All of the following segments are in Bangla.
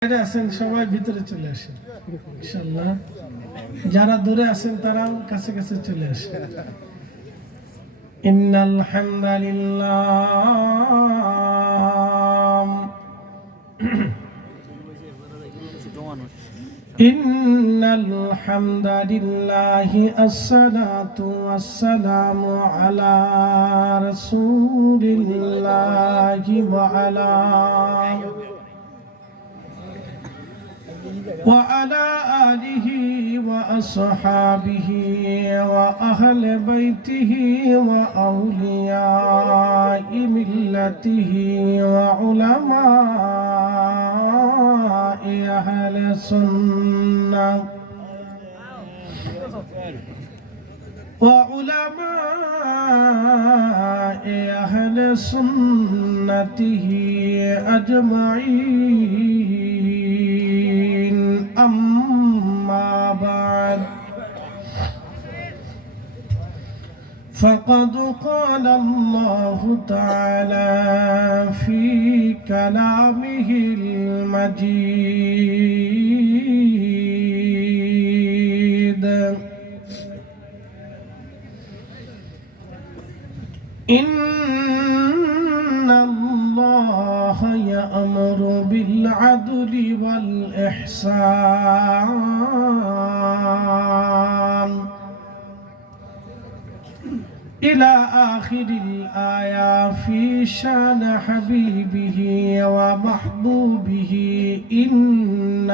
আছেন সবাই ভিতরে চলে আসেন ইনশাআল্লাহ। যারা দূরে আছেন তারাও কাছে কাছে চলে আসেন। ইন্নাল হামদুলিল্লাহ ইন্নাল হামদুলিল্লাহ আসসালাতু ওয়াসসালামু আলা রাসূলিল্লাহ ওয়া আলা وعلى آله وأصحابه وأهل بيته وأولياء ملته وعلماء أهل السنة وعلماء أهل سنته أجمعين. أما بعد فقد قال الله تعالى في كلامه المجيد: إن الله يأمر بالعدل والإحسان إلى آخر الآية في شان حبيبه ومحبوبه. إن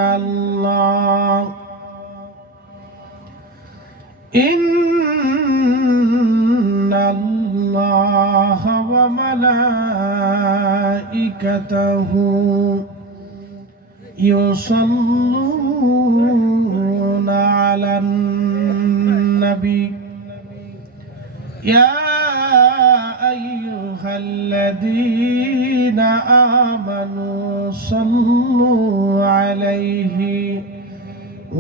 الله وملائكته يصلون على النبي يا أيها الذين آمنوا صلوا عليه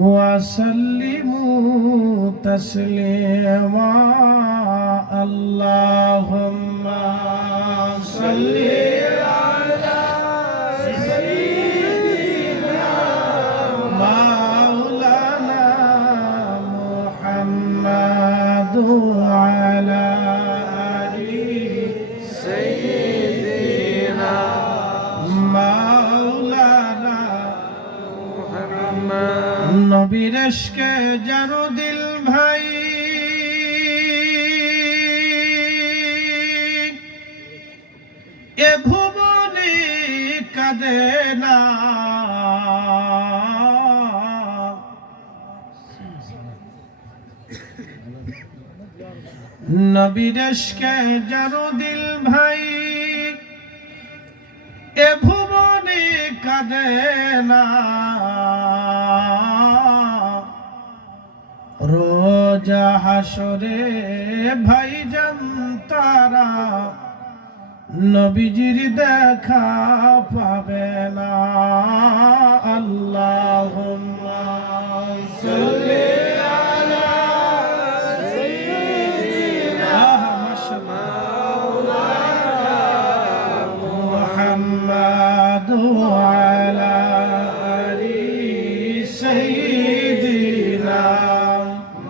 وسلموا تسليما. اللهم صل على سيدنا مولانا محمد وعلى آل سيدنا مولانا محمد. নবীর ইশকে জানো দিল ভাই, এ ভুবনে কাঁদে না। নবীর ইশকে জানো দিল ভাই, এ ভুবনে কাঁদে না। রোজা হাসরে ভাইজান তারা নবীজির দেখা পাবে না। আল্লাহুম্মা সাল্লি আলা সাইয়্যিদিনা মাওলানা মুহাম্মাদ ওয়া আলা আলি সাইয়্যিদিনা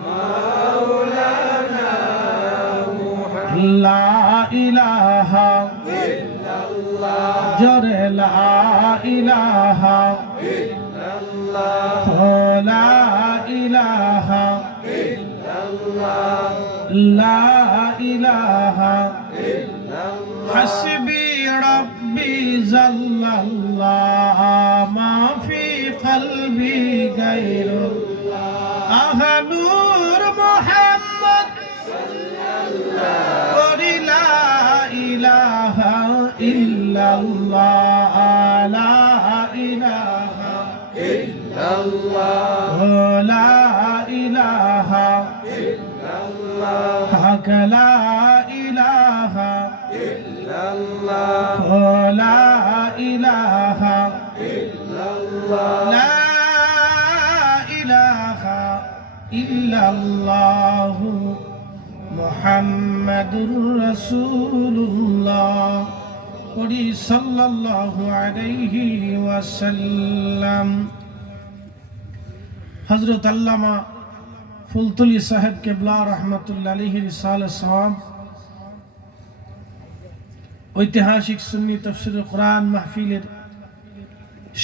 মাওলানা মুহাম্মাদ। লা ইলাহা জরে লা ইলাহা ইল্লাল্লাহ, লা ইলাহা ইল্লাল্লাহ, লা ইলাহা ইল্লাল্লাহ। হাসবি রাব্বি জাল্লাল্লাহ, মা ফি কলবি গায়রুল্লাহ। আহা নূর মুহাম্মদ সাল্লাল্লাহু লা ইলাহা ইল্লাল্লাহ, লা ইলাহা ইল্লাল্লাহ, লা ইলাহা ইল্লাল্লাহ, হক লা ইলাহা ইল্লাল্লাহ, লা ইলাহা ইল্লাল্লাহ, লা ইলাহা ইল্লাল্লাহ মুহাম্মাদুর রাসূলুল্লাহ পড়ি সাল্লাল্লাহু আলাইহি ওয়াসাল্লাম। হযরত আল্লামা ফুলতুলি সাহেব কেবলা রাহমাতুল্লাহ আলাইহি রিসালাত সাওয়াব ঐতিহাসিক সুন্নি তাফসীরুল কোরআন মাহফিলের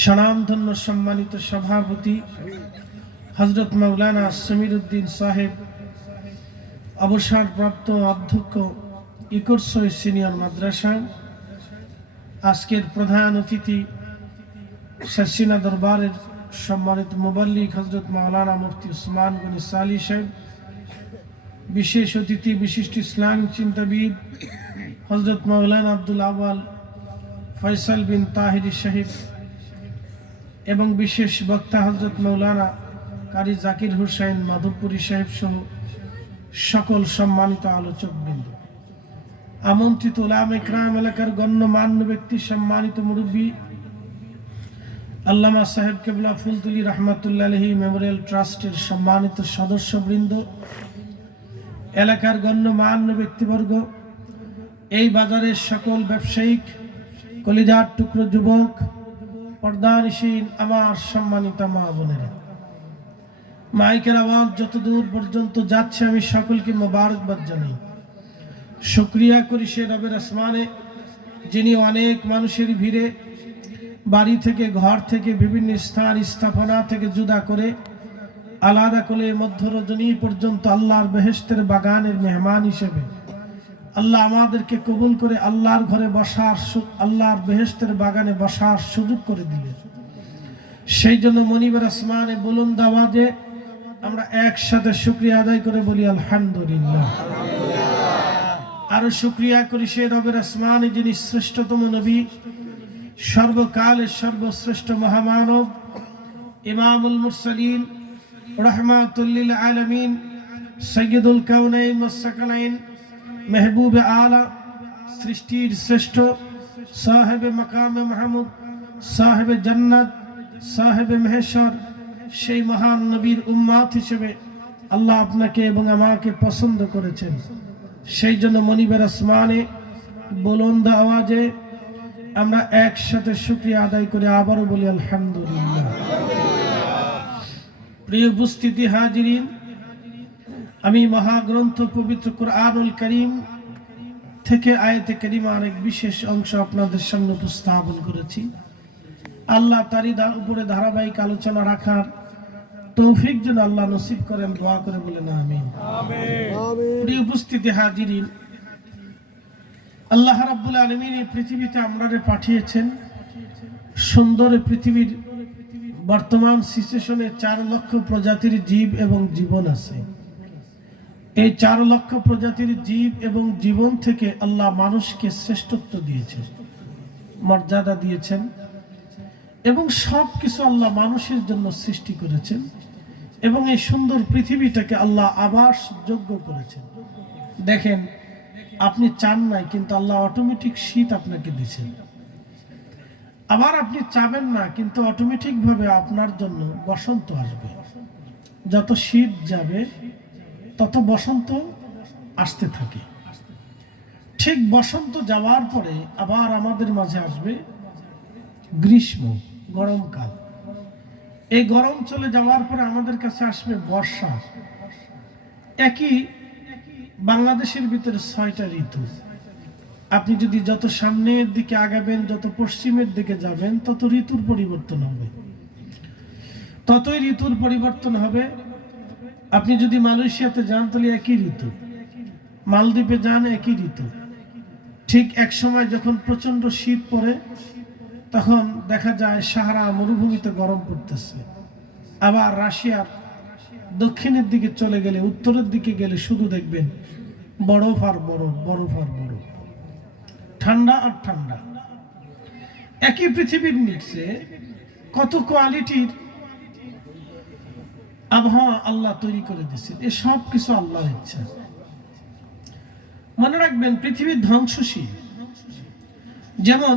স্বনামধন্য সম্মানিত সভাপতি হযরত মাওলানা সমীরউদ্দিন সাহেব, অবসরপ্রাপ্ত অধ্যক্ষ ইকরসই সিনিয়র মাদ্রাসা, আজকের প্রধান অতিথি শাসিনা দরবারের সম্মানিত মুবাল্লিগ হযরত মাওলানা মুফতি উসমান গনি সালি সাহেব, বিশেষ অতিথি বিশিষ্ট ইসলামিক চিন্তাবিদ হযরত মাওলানা আব্দুল আওয়াল ফয়সাল বিন তাহিরি সাহেব এবং বিশেষ বক্তা হযরত মাওলানা কারি জাকির হোসেন মাধবপুরী সাহেব সহ সকল সম্মানিত আলোচকবৃন্দ, আমন্ত্রিত উলামা ইকরাম, এলাকার গণ্যমান্য ব্যক্তি, সম্মানিত মুরব্বী আল্লামা সাহেব কেবলা ফুলতুলি রহমাতুল্লাহ আলাইহি মেমোরিয়াল ট্রাস্টের সম্মানিত সদস্যবৃন্দ, এলাকার গণ্যমান্য ব্যক্তিবর্গ, এই বাজারের সকল ব্যবসায়িক কলিজার টুকরো যুবক, পর্দানিশীন আমার সম্মানিত মা বোনেরা, মাইকের আওয়াজ যত দূর পর্যন্ত যাচ্ছে আমি সকলকে মোবারকবাদ জানাই। শুকরিয়া করি সে রবের আসমানে, যিনি অনেক মানুষের ভিড়ে বাড়ি থেকে, ঘর থেকে, বিভিন্ন স্থান স্থাপনা থেকে জুদা করে আলাদা করে মধ্য রজনী পর্যন্ত আল্লাহর বেহেশতের বাগানের মেহমান হিসেবে আল্লাহ আমাদেরকে কবুল করে আল্লাহর ঘরে বসার, আল্লাহর বেহেশতের বাগানে বসার সুযোগ করে দিলেন। সেই জন্য মনিবের আসমানে বুলন্দ আওয়াজে আমরা একসাথে শুকরিয়া আদায় করে বলি আলহামদুলিল্লাহ। আরো শুকরিয়া করি সে রবের আসমানে, যিনি শ্রেষ্ঠতম নবী, সর্বকালের সর্বশ্রেষ্ঠ মহামানব, ইমামুল মুরসালিন, রাহমাতুল লিল আলামিন, সাইয়্যিদুল কাউনাইন ওয়াস সাকালাইন, মেহবুবে আলা, সৃষ্টির শ্রেষ্ঠ, সাহেবে মাকামে মাহমুদ, সাহেবে জান্নাত, সাহেবে মেহশর, সেই মহান নবীর উম্মত হিসেবে আল্লাহ আপনাকে এবং আমাকে পছন্দ করেছেন। সেই জন্য মনিবের আসমানে বুলন্দ আওয়াজে আমরা একসাথে শুকরিয়া আদায় করে আবারও বলি আলহামদুলিল্লাহ। প্রিয় উপস্থিতি হাজিরিন, আমি মহাগ্রন্থ পবিত্র কুরআনুল কারীম থেকে আয়াতে কারিমার এক বিশেষ অংশ আপনাদের সামনে উপস্থাপন করেছি। আল্লাহ তারই উপরে ধারাবাহিক আলোচনা রাখার তৌফিক যেন আল্লাহ নসিব করেন, দোয়া করে বলেন আমিন। প্রিয় উপস্থিতি হাজিরিন, আল্লাহ রাব্বুল আলামিন এই পৃথিবীতে আমরারে পাঠিয়েছেন। সুন্দর পৃথিবীর বর্তমান সিচুয়েশনে 4 লক্ষ প্রজাতির জীব এবং জীবন আছে। এই 4 লক্ষ প্রজাতির জীব এবং জীবন থেকে আল্লাহ মানুষকে শ্রেষ্ঠত্ব দিয়েছেন, মর্যাদা দিয়েছেন এবং সব কিছু আল্লাহ মানুষের জন্য সৃষ্টি করেছেন এবং এই সুন্দর পৃথিবীটাকে আল্লাহ আবাস যোগ্য করেছেন। দেখেন, আপনি চান নাই কিন্তু আল্লাহ অটোমেটিক শীত আপনাকে দিয়েছেন। আবার আপনি চাবেন না কিন্তু অটোমেটিক ভাবে আপনার জন্য বসন্ত আসবে। যত শীত যাবে তত বসন্ত আসতে থাকে। ঠিক বসন্ত যাওয়ার পরে আবার আমাদের মাঝে আসবে গ্রীষ্ম, গরমকাল। এই গরম চলে যাওয়ার পরে আমাদের কাছে আসবে বর্ষা। একই বাংলাদেশের ভিতরে 6টা ঋতু। আপনি যদি যত সামনের দিকে আগাবেন, যত পশ্চিমের দিকে যাবেন, তত ঋতুর পরিবর্তন হবে, ততই ঋতুর পরিবর্তন হবে। আপনি যদি মালয়েশিয়াতে যান তাহলে একই ঋতু, মালদ্বীপে যান একই ঋতু। ঠিক এক সময় যখন প্রচন্ড শীত পড়ে তখন দেখা যায় সাহারা মরুভূমিতে গরম পড়তেছে। আবার রাশিয়ার দক্ষিণের দিকে চলে গেলে, উত্তরের দিকে গেলে শুধু দেখবেন বরফ আর বরফ, বরফ আর বরফ, ঠান্ডা আর ঠান্ডা। একই পৃথিবীর নিচে কত কোয়ালিটির আবহাওয়া আল্লাহ তৈরি করে দিয়েছেন। এ সব কিছু আল্লাহর ইচ্ছা। মনে রাখবেন, পৃথিবীর ধ্বংসশীল। যেমন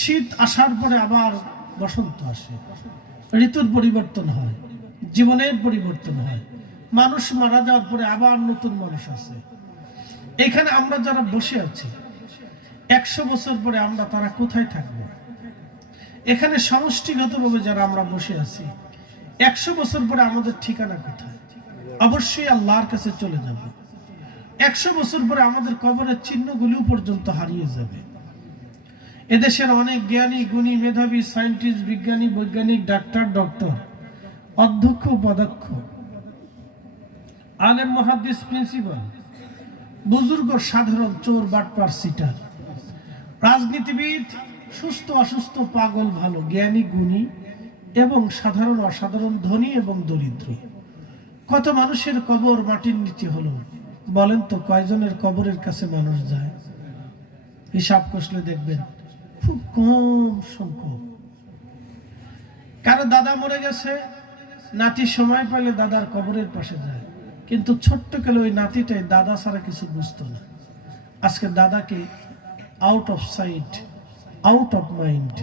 শীত আসার পরে আবার বসন্ত আসে, ঋতুর পরিবর্তন হয়, জীবনের পরিবর্তন হয়। মানুষ মারা যাওয়ার পরে আবার নতুন মানুষ আসে। এখানে আমরা যারা বসে আছি, 100 বছর পরে আমরা তারা কোথায় থাকবো? এখানে সমষ্টিগতভাবে যারা আমরা বসে আছি, 100 বছর পরে আমাদের ঠিকানা কোথায়? অবশ্যই আল্লাহর কাছে চলে যাব। 100 বছর পরে আমাদের কবরের চিহ্নগুলিও পর্যন্ত হারিয়ে যাবে। এদেশের অনেক জ্ঞানী, গুণী, মেধাবী, সায়েন্টিস্ট, বিজ্ঞানী, বৈজ্ঞানিক, ডাক্তার, ডক্টর, অধ্যক্ষ, উপাধ্যক্ষ, আলেম, মুহাদ্দিস, প্রিন্সিপাল, বুজুর্গ, সাধারণ, চোর, বাটপার, সিটার, রাজনীতিবিদ, সুস্থ অসুস্থ, পাগল, ভালো, জ্ঞানী, গুণী এবং সাধারণ অসাধারণ, ধনী এবং দরিদ্র, কত মানুষের কবর মাটির নিচে হলো। বলেন তো কয়জনের কবরের কাছে মানুষ যায়? হিসাব কষলে দেখবেন খুব কম সংখ্যক। কারো দাদা মরে গেছে, নাতি সময় পেলে দাদার কবরের পাশে যায়, কিন্তু ছোট্ট কালে ওই নাতিটাই দাদা ছাড়া কিছু বুঝতো না। আজকে দাদাকে out of sight, out of mind,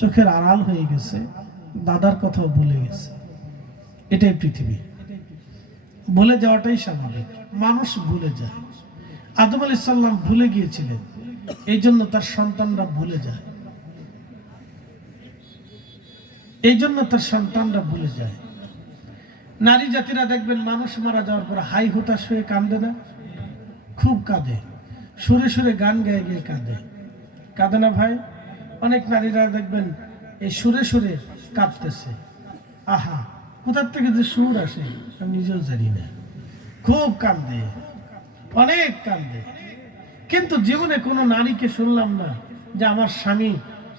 চোখের আড়াল হয়ে গেছে, দাদার কথাও ভুলে গেছে। এটাই পৃথিবী। ভুলে যাওয়াটাই স্বাভাবিক, মানুষ ভুলে যায়। আদম আলাইহিস সালাম ভুলে গিয়েছিলেন, এই জন্য তার সন্তানরা ভুলে যায়, এই জন্য তার সন্তানরা ভুলে যায়। নারী জাতিরা দেখবেন মানুষ মারা যাওয়ার পর হাই হুতাশ হয়ে কাঁদে না? খুব কাঁদে, সুরে সুরে গান গায়ে গিয়ে কাঁদে। কাঁদে না ভাই? অনেক নারীরা দেখবেন এই সুরে সুরে কাঁদতেছে। আহা, কোথার থেকে যে সুর আসে আমি নিজেও জানি না। খুব কাঁদে, অনেক কাঁদে। কিন্তু জীবনে কোনো নারীকে শুনলাম না যে আমার স্বামী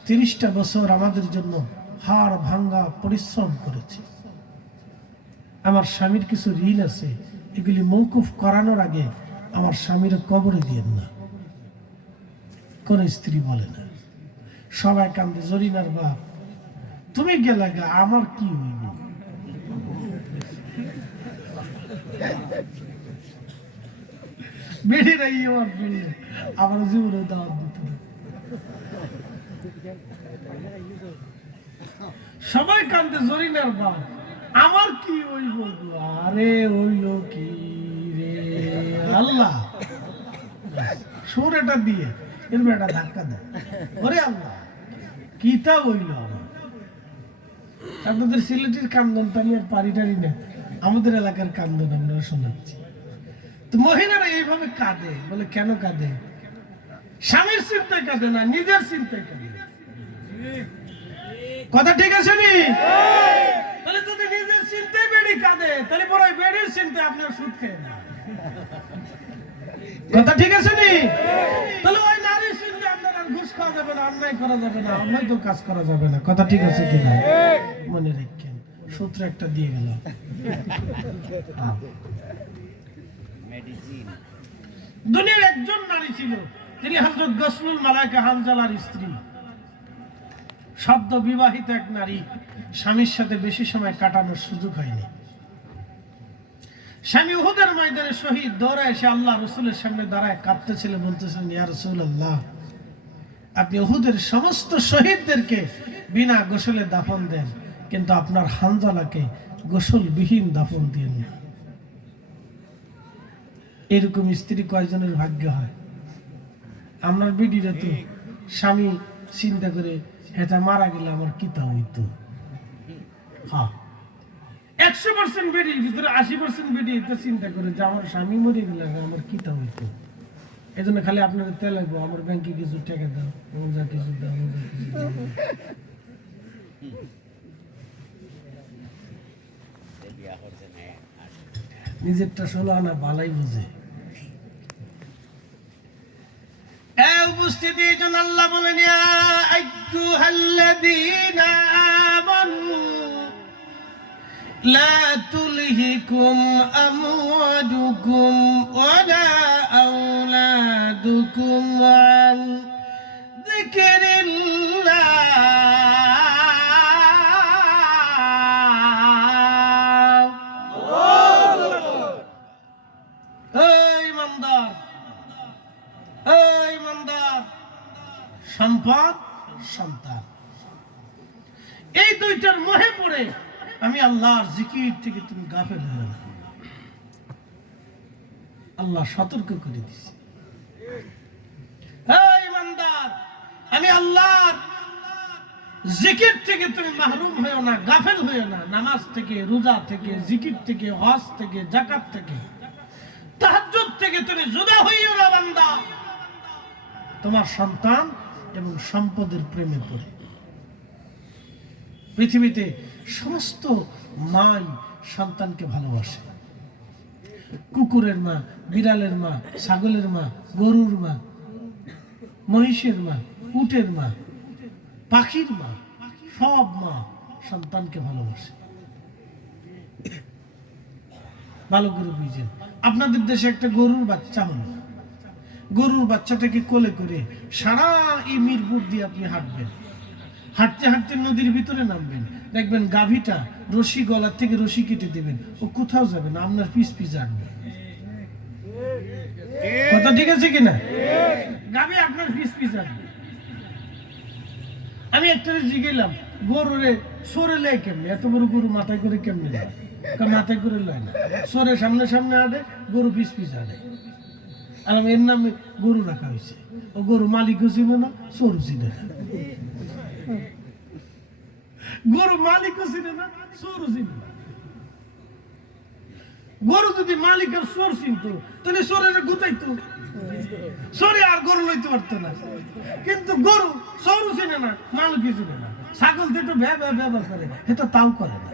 30টা বছর আমাদের জন্য হাড় ভাঙ্গা পরিশ্রম করেছে, আমার স্বামীর কিছু ঋণ আছে, এগুলি মৌকুফ করানোর আগে আমার স্বামীর কবরে দিয়েন না। কোন স্ত্রী বলে না। সবাই কান্দে। জরিনার বাপ, তুমি গেলা গা, আমার কি হইব? বেড়িরাই আমার বেড়ে আমার জীবনে দাওয়াত দিত না। সবাই কান্দে। জরিনার বাপ, আমার কি হইব? আরে হইল কি রে আল্লাহ, সুর এটা দিয়ে এর বেটা ধাক্কা দেয়। ওরে আল্লাহ, কিতা হইল আমার। আপনাদের সিলেটের কান্দনটা আমি আর পারি টারি না, আমাদের এলাকার কান্দন আমরা শোনাচ্ছি। তো মহিলারা এইভাবে কাঁদে। বলে কেন কাঁদে? স্বামীর চিন্তায় কাঁদে না, নিজের চিন্তায় কাঁদে। কথা ঠিক আছে নি? তাহলে যদি নিজের চিন্তায় বেড়ি কাঁদে, তাহলে বড় বেড়ির চিন্তায় আপনার সুদ খেয়ে না। কথা ঠিক আছে নি? তাহলে ওই নারীর চিন্তায় আপনার আর ঘুষ খাওয়া যাবে না, অন্যায় করা যাবে না, অন্যায় কাজ করা যাবে না। কথা ঠিক আছে কিনা মনে রাখেন। সূত্র একটা দিয়ে গেল। দুনিয়ার একজন নারী ছিল, তিনি হযরত গসলুল মালায়েকা হানজালার স্ত্রী। সদ্য বিবাহিত এক নারী, স্বামীর সাথে বেশি সময় কাটানোর সুযোগ হয়নি। স্বামী উহুদের ময়দানে শহীদ, দৌড়ায় এসে আল্লাহ রাসূলের সামনে দাঁড়ায় কাঁদতেছিল, বলতেছেন ইয়া রাসূলুল্লাহ, আপনি উহুদের সমস্ত শহীদদেরকে বিনা গোসলে দাফন দেন, কিন্তু আপনার হানজালাকে গোসলবিহীন দাফন দিয়েন না। এরকম স্ত্রী কয়জনের ভাগ্য হয়? আপনার বিডিরা তো স্বামী চিন্তা করে, এটা মারা গেলে আমার কিতা হইতো। হ্যাঁ, 100% বেডির ভিতরে 80% বেডি এটা চিন্তা করে যে আমার স্বামী মরে গেলে আমার কিতা হইতো। এই জন্য খালি আপনারা তেলাইবো, আমার ব্যাংকে কিছু টাকা দাও, যা কিছু দাও, নিজেরটা 16 আনা বালাই বুঝে। উপস্থিতি এই জন্য আল্লাহ বলেন ইয়া আইয়ুহাল্লাযীনা আমানু লা তুলহিকুম আমওয়ালুকুম ওয়ালা আওলাদুকুম আন যিকরিল্লাহ। সম্পদ, সন্তান, এই দুইটার মোহে পড়ে আমি আল্লাহর জিকির থেকে তুমি গাফেল হও না। আল্লাহ সতর্ক করে দিয়েছে, হে ইমানদার, আমি আল্লাহর জিকির থেকে তুমি মাহরুম হয়েও না, গাফেল হয়েও না। নামাজ থেকে, রোজা থেকে, জিকির থেকে, হজ থেকে, যাকাত থেকে, তাহাজ্জুদ থেকে তুমি জুদা হইও না বান্দা। তোমার সন্তান এবং সম্পদের প্রেমে পড়ে। পৃথিবীতে সমস্ত মাই সন্তানকে ভালোবাসে। কুকুরের মা, বিড়ালের মা, ছাগলের মা, গরুর মা, মহিষের মা, উটের মা, পাখির মা, সব মা সন্তানকে ভালোবাসে। ভালো করে বুঝেন। আপনাদের দেশে একটা গরুর বাচ্চা হলো, গরুর বাচ্চাটাকে কোলে করে সারা এই মিরপুর দিয়ে আপনি হাঁটবেন। হাঁটতে হাঁটতে নদীর ভিতরে নামবেন, দেখবেন গাভীটা রশি, গলার থেকে রশি কেটে দেবেন, ও কোথাও যাবে না, আপনার পিছ পিছ হাঁটবে। কথা ঠিক আছে কিনা? গাভী আপনার পিছ পিছ হাঁটবে। আমি একটা জিগেলাম, গরুরে সরে লেয় কেমনে? এত বড় গরু মাথায় করে কেমনে যায়? মাথায় করে লয় না, সরে সামনে সামনে হাঁটে, গরু পিছ পিছ হাঁটে। আর এর নামে গরু রাখা হয়েছে। ও গরু মালিকও ছিল না, সরু ছিল না। গরু মালিকও ছিল না, সরু ছিল না। গরু যদি মালিক আর সর চিনত, তাহলে সরের গুতাইতো, সরে আর গরু লইতে পারতো না। কিন্তু গরু সরু ছিল না, মালিকই ছিল না। ছাগল তো একটু ব্যবহার করে, এটা তাও করে না।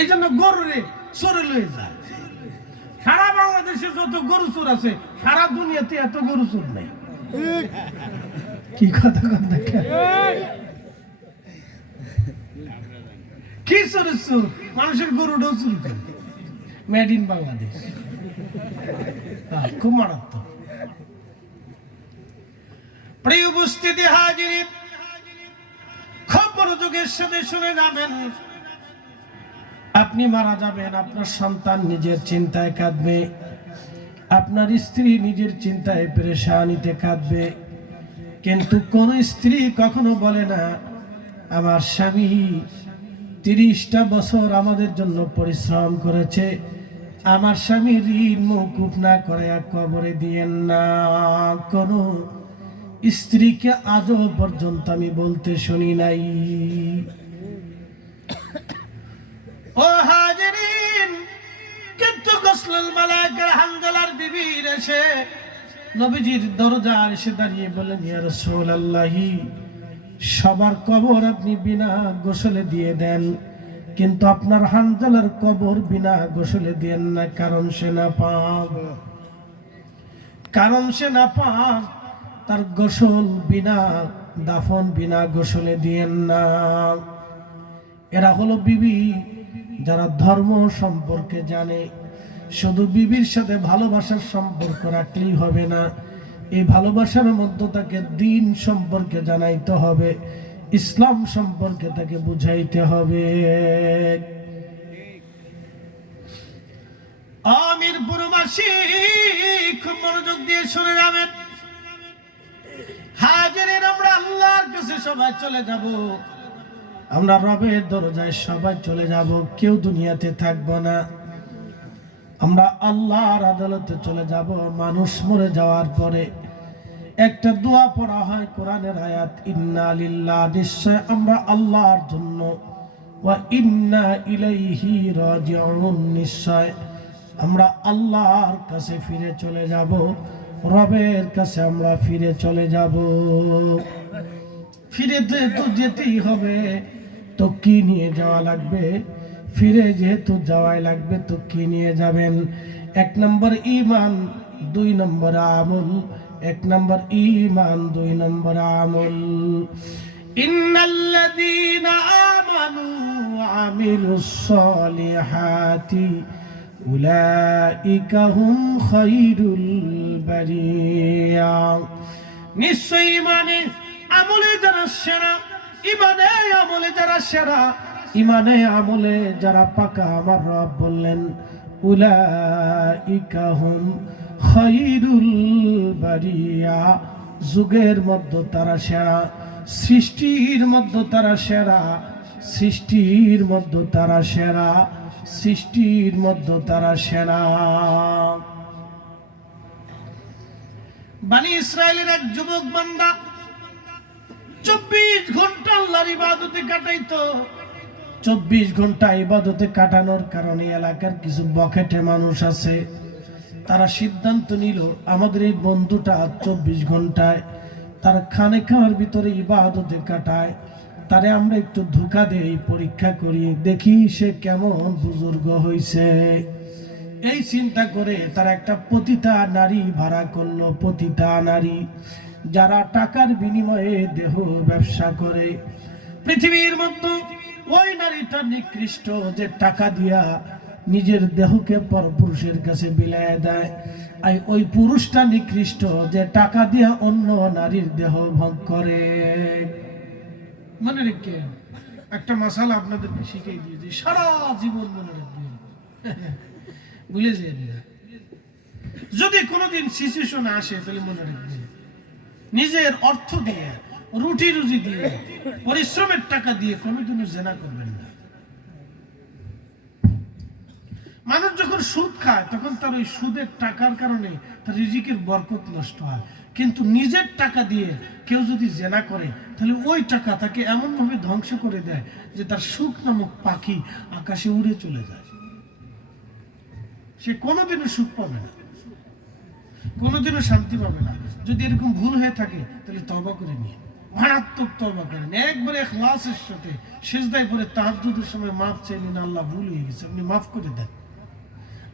এই জন্য গরুরে সরে লয়ে যায়। সারা বাংলাদেশে যত গরু চোর আছে, সারা দুনিয়াতে এত গরু চোর নাই। কি কথা কথা কি চোরের চোর? মানুষের গরুটাও চুরি করে। মেড ইন বাংলাদেশ, খুব মারাত্মক। প্রিয় উপস্থিতি হাজির, খুব মনোযোগের সাথে শুনে যাবেন। আপনি মারা যাবেন, আপনার সন্তান নিজের চিন্তায় কাঁদবে, আপনার স্ত্রী নিজের চিন্তায় পেরেশানিতে কাঁদবে। কিন্তু কোন স্ত্রী কখনো বলে না, আমার স্বামী 30টা বছর আমাদের জন্য পরিশ্রম করেছে, আমার স্বামী ঋণ মওকুফ না করে কবরে দিয়েন না। কোন স্ত্রীকে আজও পর্যন্ত আমি বলতে শুনি নাই। ও হাজিরিন, কিন্তু গসলুল মালায়েকার হানজালার বিবি এসে নবীজির দরজায় এসে দাঁড়িয়ে বলেন, ইয়া রাসূলুল্লাহি, সবার কবর আপনি বিনা গোসলে দিয়ে দেন, কিন্তু আপনার হানজালার কবর বিনা গোসলে দেন না। কারণ সে নাপাক, কারণ সে নাপাক। তার গোসল বিনা, দাফন বিনা গোসলে দিয়েন না। এরা হলো বিবি যারা ধর্ম সম্পর্কে জানে। শুধু বিবির সাথে ভালোবাসার সম্পর্ক রাখলেই হবে না, এই ভালোবাসার মধ্যে তাকে দিন সম্পর্কে জানাইতে হবে, ইসলাম সম্পর্কে তাকে বুঝাইতে হবে। মিরপুরবাসী খুব মনোযোগ দিয়ে শুনে যাবেন। হাজিরিন, আমরা আল্লাহর কাছে সবাই চলে যাব, আমরা রবের দরজায় সবাই চলে যাব, কেউ দুনিয়াতে থাকবো না। আমরা আল্লাহর আদালতে চলে যাব। মানুষ মরে যাওয়ার পরে একটা দোয়া পড়া হয়, কোরআনের আয়াত, ইন্না লিল্লাহ, নিশ্চয় আমরা আল্লাহর জন্য, ওয়া ইন্না ইলাইহি রাজিউন, নিশ্চয় আমরা আল্লাহর কাছে ফিরে চলে যাব, রবের কাছে আমরা ফিরে চলে যাব। ফিরে তো যেতেই হবে, তো কি নিয়ে যাওয়া লাগবে? ফিরে যেহেতু যাওয়াই লাগবে, তো কি নিয়ে যাবেন? 1 নম্বর ঈমান, 2 নম্বর আমল। 1 নম্বর ঈমান, 2 নম্বর আমল। ইন্নাল্লাযীনা আমানু ওয়া আমিলুস সালিহাতি উলাইকা হুম খায়রুল বারিয়া। নিশ্চয় ঈমানে আমলে যারা সেরা, ঈমানে আমলে যারা সেরা, ঈমানে আমলে যারা পাকা, আমার রব বললেন উলাইকা হুম খায়রুল বারিয়া, যুগের মধ্যে তারা সেরা, সৃষ্টির মধ্যে তারা সেরা, সৃষ্টির মধ্যে তারা সেরা, সৃষ্টির মধ্যে তারা সেরা। বানি ইসরায়েলের এক যুবক বান্দা 24 ঘন্টা আল্লাহর ইবাদতে কাটাইতো। 24 ঘন্টা ইবাদতে কাটানোর কারণে এলাকার কিছু বকেটে মানুষ আছে, তারা সিদ্ধান্ত নিল আমাদের এই বন্ধুটা 24 ঘন্টায় তার খানেকার ভিতরে ইবাদতে কাটায়, তারে আমরা একটু ধোঁকা দেই, পরীক্ষা করি, দেখি সে কেমন বুজুর্গ হইছে। এই চিন্তা করে তারা একটা পতিতা নারী ভাড়া করলো। পতিতা নারী যারা টাকার বিনিময়ে দেহ ব্যবসা করে। পৃথিবীর মধ্যে ওই নারীটা নিকৃষ্ট যে টাকা দিয়া নিজের দেহকে পরপুরুষের কাছে বিলায় দেয়। আর ওই পুরুষটা নিকৃষ্ট যে টাকা দিয়া অন্য নারীর দেহ ভোগ করে। মনে রেখে একটা মশালা আপনাদেরকে শিখিয়ে দিয়েছি, সারা জীবন মনে রাখবেন, ভুলে যাবেন না। যদি কোনোদিন সিচুয়েশন আসে তাহলে মনে রাখবেন, নিজের অর্থ দিয়ে, রুটি রুজি দিয়ে, পরিশ্রমের টাকা দিয়ে কোনোদিনও জেনা করবেন না। মানুষ যখন সুদ খায় তখন তার ওই সুদের টাকার কারণে তার রিজিকের বরকত নষ্ট হয়, কিন্তু নিজের টাকা দিয়ে কেউ যদি জেনা করে তাহলে ওই টাকা তাকে এমন ভাবে ধ্বংস করে দেয় যে তার সুখ নামক পাখি আকাশে উড়ে চলে যায়। সে কোনোদিনও সুখ পাবে না, কোনোদিনও শান্তি পাবে না। যদি এরকম ভুল হয়ে থাকে তাহলে তওবা করে নিয়ে, মারাত্মক তওবা করেন, একবারে ইখলাসের সাথে সিজদায় পড়ে তাহাজ্জুদের সময় মাফ চাইলেন, আল্লাহ ভুল হয়ে গেছে, আপনি মাফ করে দেন,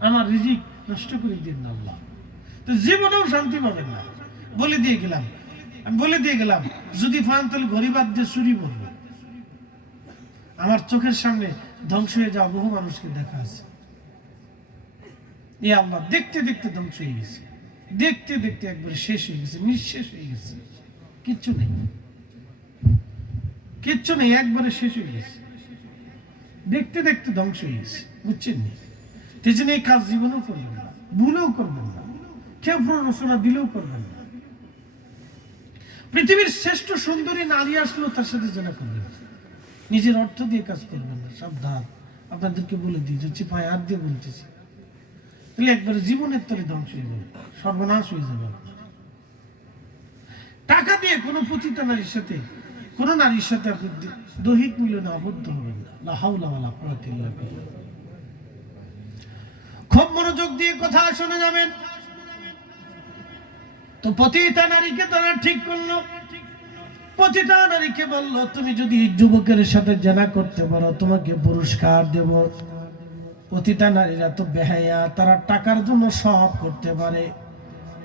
আমার রিজিক নষ্ট করে দিন না আল্লাহ। তো জীবনেও শান্তি পাবেন না। বলে দিয়ে গেলাম যদি পান তাহলে গরিবাদ দিয়ে চুরি করবো। আমার চোখের সামনে ধ্বংস হয়ে যাওয়া বহু মানুষকে দেখা আছে। এ আল্লাহ, দেখতে দেখতে ধ্বংস হয়ে গেছে, দেখতে দেখতে একবারে শেষ হয়ে গেছে, নিঃশেষ হয়ে গেছে, কিচ্ছু নেই, কিচ্ছু নেই, একবারে শেষ হয়ে গেছে, দেখতে দেখতে ধ্বংস হয়ে গেছে, বুঝছেন? এই জন্য এই কাজ জীবনেও করবেন না, ভুলেও করবেন না, কেউ প্ররোচনা দিলেও করবেন না। পৃথিবীর শ্রেষ্ঠ সুন্দরী নারী আসলেও তার সাথে জেনা করবেন, নিজের অর্থ দিয়ে কাজ করবেন না, সাবধান। আপনাদেরকে বলে দিই, চিপায় হাত দিয়ে বলতেছি, তাহলে একবারে জীবনের তরে ধ্বংস হয়ে যাবে, সর্বনাশ হয়ে যাবে। টাকা দিয়ে কোনো পতিতা নারীর সাথে, কোনো নারীর সাথে আপনি দৈহিক মিলনে আবদ্ধ হবেন না। লা হাওলা ওয়ালা কুওয়াতা ইল্লা বিল্লাহ। খুব মনোযোগ দিয়ে কথা শুনে যাবেন। তো পতিতা নারীকে তারা ঠিক করলো, পতিতা নারীকে বলল, তুমি যদি যুবকের সাথে জেনা করতে পারো তোমাকে পুরস্কার দেব। পতিতা নারীরা তো বেহায়া, তারা টাকার জন্য সব করতে পারে,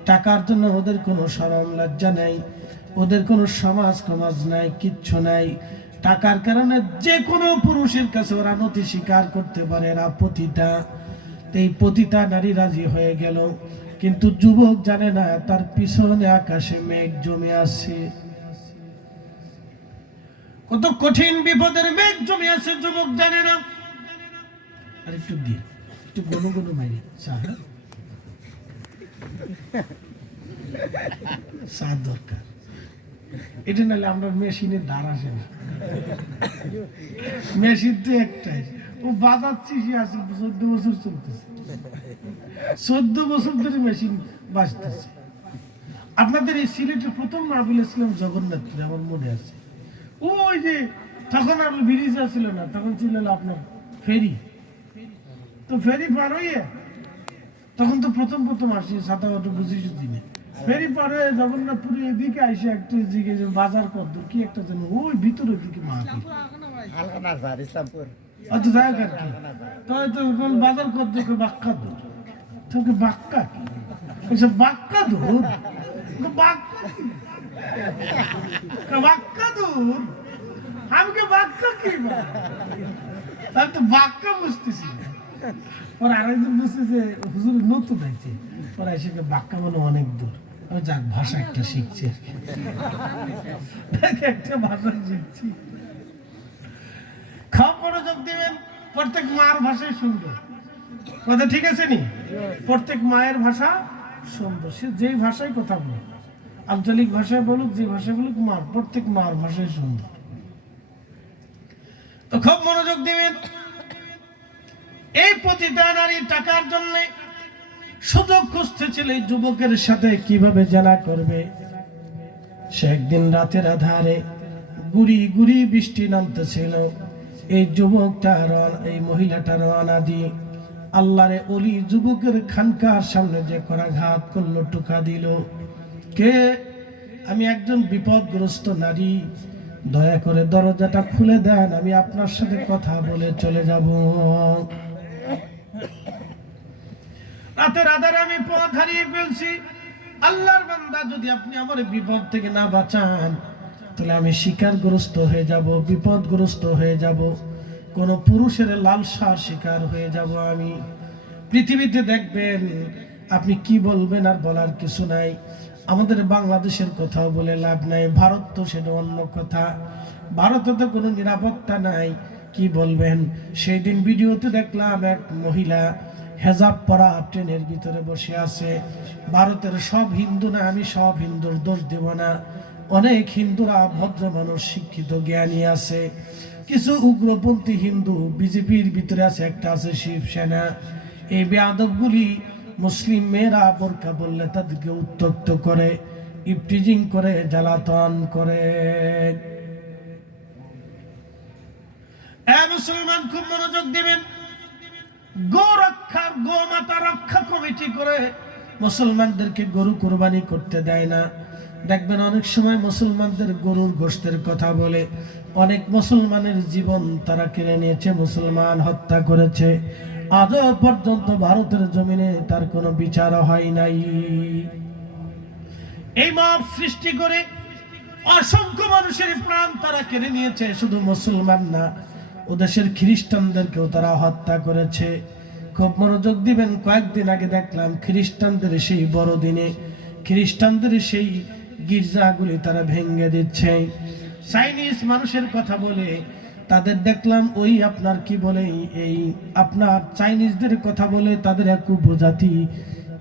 টাকার জন্য ওদের কোনো শরম লজ্জা নেই, ওদের কোনো সমাজ সমাজ নাই, কিচ্ছু নাই। টাকার কারণে যে কোনো পুরুষের কাছে ওরা নতি স্বীকার করতে পারে, এরা পতিতা। এই পতিতা নারী রাজি হয়ে গেল, কিন্তু যুবক জানে না তার পিছনে আকাশে মেঘ জমে আছে, কত কঠিন বিপদের মেঘ জমে আছে, যুবক জানে না। আর একটু দিয়ে একটু গনো গনো মাইরি চা দরকার, এটা নাহলে আমরা মেশিনের ধার আসে না, মেশিন তো একটাই, ও বাজাচ্ছি আছে 14 বছর চলতেছে, 14 বছর ধরে মেশিন বাজতেছে। আপনাদের এই সিলেটের প্রথম মাহফিল ছিলাম জগন্নাথপুরে, আমার মনে আছে। ওই যে তখন আর ব্রিজ ছিল না, তখন ছিল আপনার ফেরি। তো ফেরি পার হইয়ে তখন তো প্রথম আসি 27-25 দিনে ফেরি পার হয়ে জগন্নাথপুরে এদিকে আইসে একটা দিকে যে বাজার কদ্দুর কি একটা যেন ওই ভিতরের দিকে মাহফিল, আচ্ছা যাই হোক আর কি, তো বাজার কদ্দুরকে বাক্কা দূর, তোকে বাক্কা কি বাক্কা দূর, বাক্কা দূর, আমাকে বাক্কা কি, তার তো বাক্কা বুঝতেছি। পরে আরেকজন বুঝছে যে হুজুর নতুন আছে, পরে এসে বাক্কা মানে অনেক দূর, যাক ভাষা একটা শিখছে, একটা ভাষা শিখছি। খুব মনোযোগ দিবেন, প্রত্যেক মার ভাষাই সুন্দর, কথা ঠিক আছে নি? প্রত্যেক মায়ের ভাষা সুন্দর, সে যেই ভাষায় কথা বলুক, আঞ্চলিক ভাষায় বলুক, যে ভাষায় বলুক, মার প্রত্যেক মার ভাষাই সুন্দর। তো খুব মনোযোগ দিবেন। এই পতিতা নারী টাকার জন্য সুযোগ খুঁজতেছিল এই যুবকের সাথে কিভাবে জেনা করবে। সে একদিন রাতের আধারে গুড়ি গুড়ি বৃষ্টি নামতেছিল। এই যুবকটা এই মহিলাটা রওনা দিয়ে আল্লাহরে ওলি যুবকের খানকার সামনে যে করাঘাত করলো, টুকা দিল। কে? আমি একজন বিপদগ্রস্ত নারী, দয়া করে দরজাটা খুলে দেন, আমি আপনার সাথে কথা বলে চলে যাব। রাতের আধারে আমি পথ হারিয়ে ফেলছি। আল্লাহর বান্দা, যদি আপনি আমার বিপদ থেকে না বাঁচান তাহলে আমি শিকারগ্রস্ত হয়ে যাব, বিপদগ্রস্ত হয়ে যাব, কোন পুরুষের লালসার শিকার হয়ে যাব আমি। পৃথিবীতে দেখবেন আপনি কি বলবেন আর বলার কিছু নাই। আমাদের বাংলাদেশের কথাও বলে লাভ নাই, ভারত তো সেটা অন্য কথা। ভারতে তো কোনো নিরাপত্তা নাই, কি বলবেন। সেই দিন ভিডিওতে দেখলাম এক মহিলা হেজাব পরা ট্রেনের ভিতরে বসে আছে। ভারতের সব হিন্দু না, আমি সব হিন্দুর দোষ দেব না, অনেক হিন্দুরা ভদ্র মানুষ, শিক্ষিত, জ্ঞানী আছে। কিছু উগ্রপন্থী হিন্দু বিজেপির ভিতরে আছে, একটা আছে শিবসেনা। এই বেয়াদবগুলি মুসলিম মেয়েরা বোরকা বললে তাদেরকে উত্ত্যক্ত করে, ইফটিজিং করে, জ্বালাতন করে। মুসলমান খুব মনোযোগ দিবেন। গো রক্ষার, গো মাতা রক্ষা কমিটি করে মুসলমানদেরকে গরু কোরবানি করতে দেয় না। দেখবেন অনেক সময় মুসলমানদের গরুর গোশতের কথা বলে, অনেক মুসলমানের জীবন তারা কেড়ে নিয়েছে, মুসলমান হত্যা করেছে। আজও পর্যন্ত ভারতের জমিনে তার কোনো বিচার হয় নাই। এই মব সৃষ্টি করে অসংখ্য মানুষের প্রাণ তারা কেড়ে নিয়েছে। শুধু মুসলমান না, ও দেশের খ্রিস্টানদেরকেও তারা হত্যা করেছে। খুব মনোযোগ দিবেন। কয়েকদিন আগে দেখলাম খ্রিস্টানদের সেই বড়দিনে খ্রিস্টানদের সেই গির্জাগুলি তারা ভেঙে দিচ্ছে। চাইনিজ মানুষের কথা বলে তাদের দেখলাম, ওই আপনার কি বলে, এই আপনার চাইনিজদের কথা বলে তাদের এক উপজাতি,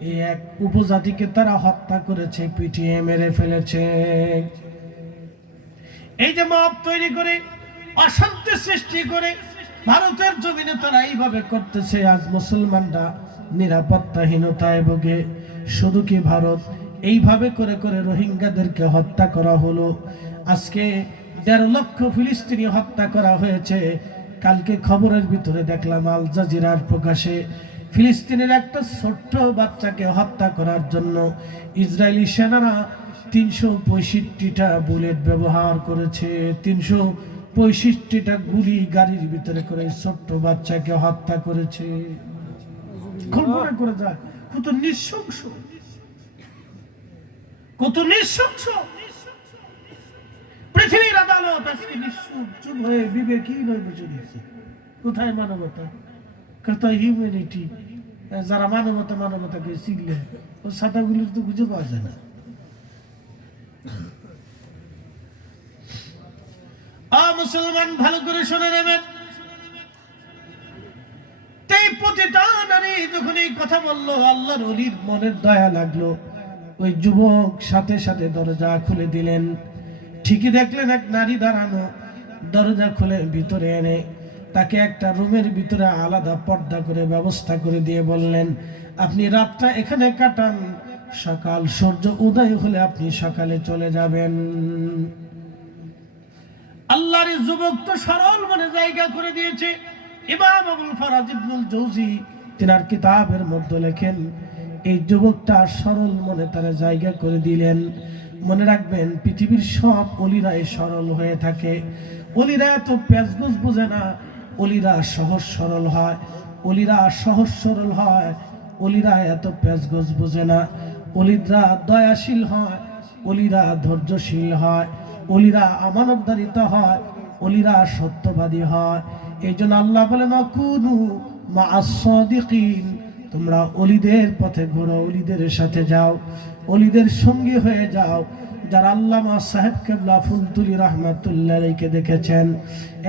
এই এক উপজাতিকে তারা হত্যা করেছে, পিটিয়ে মেরে ফেলেছে। এই যে মব তৈরি করে অশান্তি সৃষ্টি করে ভারতের জমিনে তারা এইভাবে করতেছে। আজ মুসলমানরা নিরাপত্তাহীনতায় ভোগে। শুধু কি ভারত, এইভাবে করে করে রোহিঙ্গাদেরকে হত্যা করা হলো। আজকে ১.৫ লক্ষ ফিলিস্তিনি হত্যা করা হয়েছে। কালকে খবরের ভিতরে দেখলাম আল জাজিরার প্রকাশে, ফিলিস্তিনের একটা ছোট্ট বাচ্চাকে হত্যা করার জন্য ইসরায়েলি সেনারা ৩৬৫টা বুলেট ব্যবহার করেছে। ৩৬৫টা গুলি গাড়ির ভিতরে করে ছোট্ট বাচ্চাকে হত্যা করেছে। কল্পনা করে যাক, কত নৃশংস, কত নৃশংস। পৃথিবীর আদালত আজকে নিশ্চুপ চুপ হয়ে বিবেকহীন হয়ে বসে দিয়েছে। কোথায় মানবতা, কোথায় হিউম্যানিটি? যারা মানবতা মানবতাকে শিখলে ওই সাদাগুলির তো খুঁজে পাওয়া যায় না। মুসলমান ভালো করে শুনে নেবেন। প্রতিটা নারী যখন এই কথা বললো, আল্লাহর ওলির মনের দয়া লাগলো। ওই যুবক সাথে সাথে দরজা খুলে দিলেন। ঠিকই দেখলেন এক নারী দাঁড়ানো, দরজা খুলে ভিতরে এনে তাকে একটা রুমের ভিতরে আলাদা পর্দা করে ব্যবস্থা করে দিয়ে বললেন, আপনি রাতটা এখানে কাটান, সকাল সূর্য উদয় হলে আপনি সকালে চলে যাবেন। আল্লাহর যুবক তো সরল মনে জায়গা করে দিয়েছে। ইমাম আবুল ফারাজ ইবনুল জৌজি তিনার কিতাবের মধ্যে লেখেন, এই যুবকটা সরল মনে তারা জায়গা করে দিলেন। মনে রাখবেন, পৃথিবীর সব অলিরাই সরল হয়ে থাকে। অলিরা এত প্যাঁচগোছ বোঝে না, অলিরা সহজ সরল হয়। অলিরা সহজ সরল হয়, অলিরা এত প্যাঁচগোছ বোঝে না। অলিরা দয়াশীল হয়, অলিরা ধৈর্যশীল হয়, অলিরা আমানতদারিতা হয়, অলিরা সত্যবাদী হয়। এই জন্য আল্লাহ বলেন, কুনু মা'আস সাদিকিন, তোমরা অলিদের পথে ঘোরো, অলিদের সাথে যাও, অলিদের সঙ্গী হয়ে যাও। যারা আল্লামা সাহেব কেবলা ফুলতুলি রাহমাতুল্লাহ আলাইহিকে দেখেছেন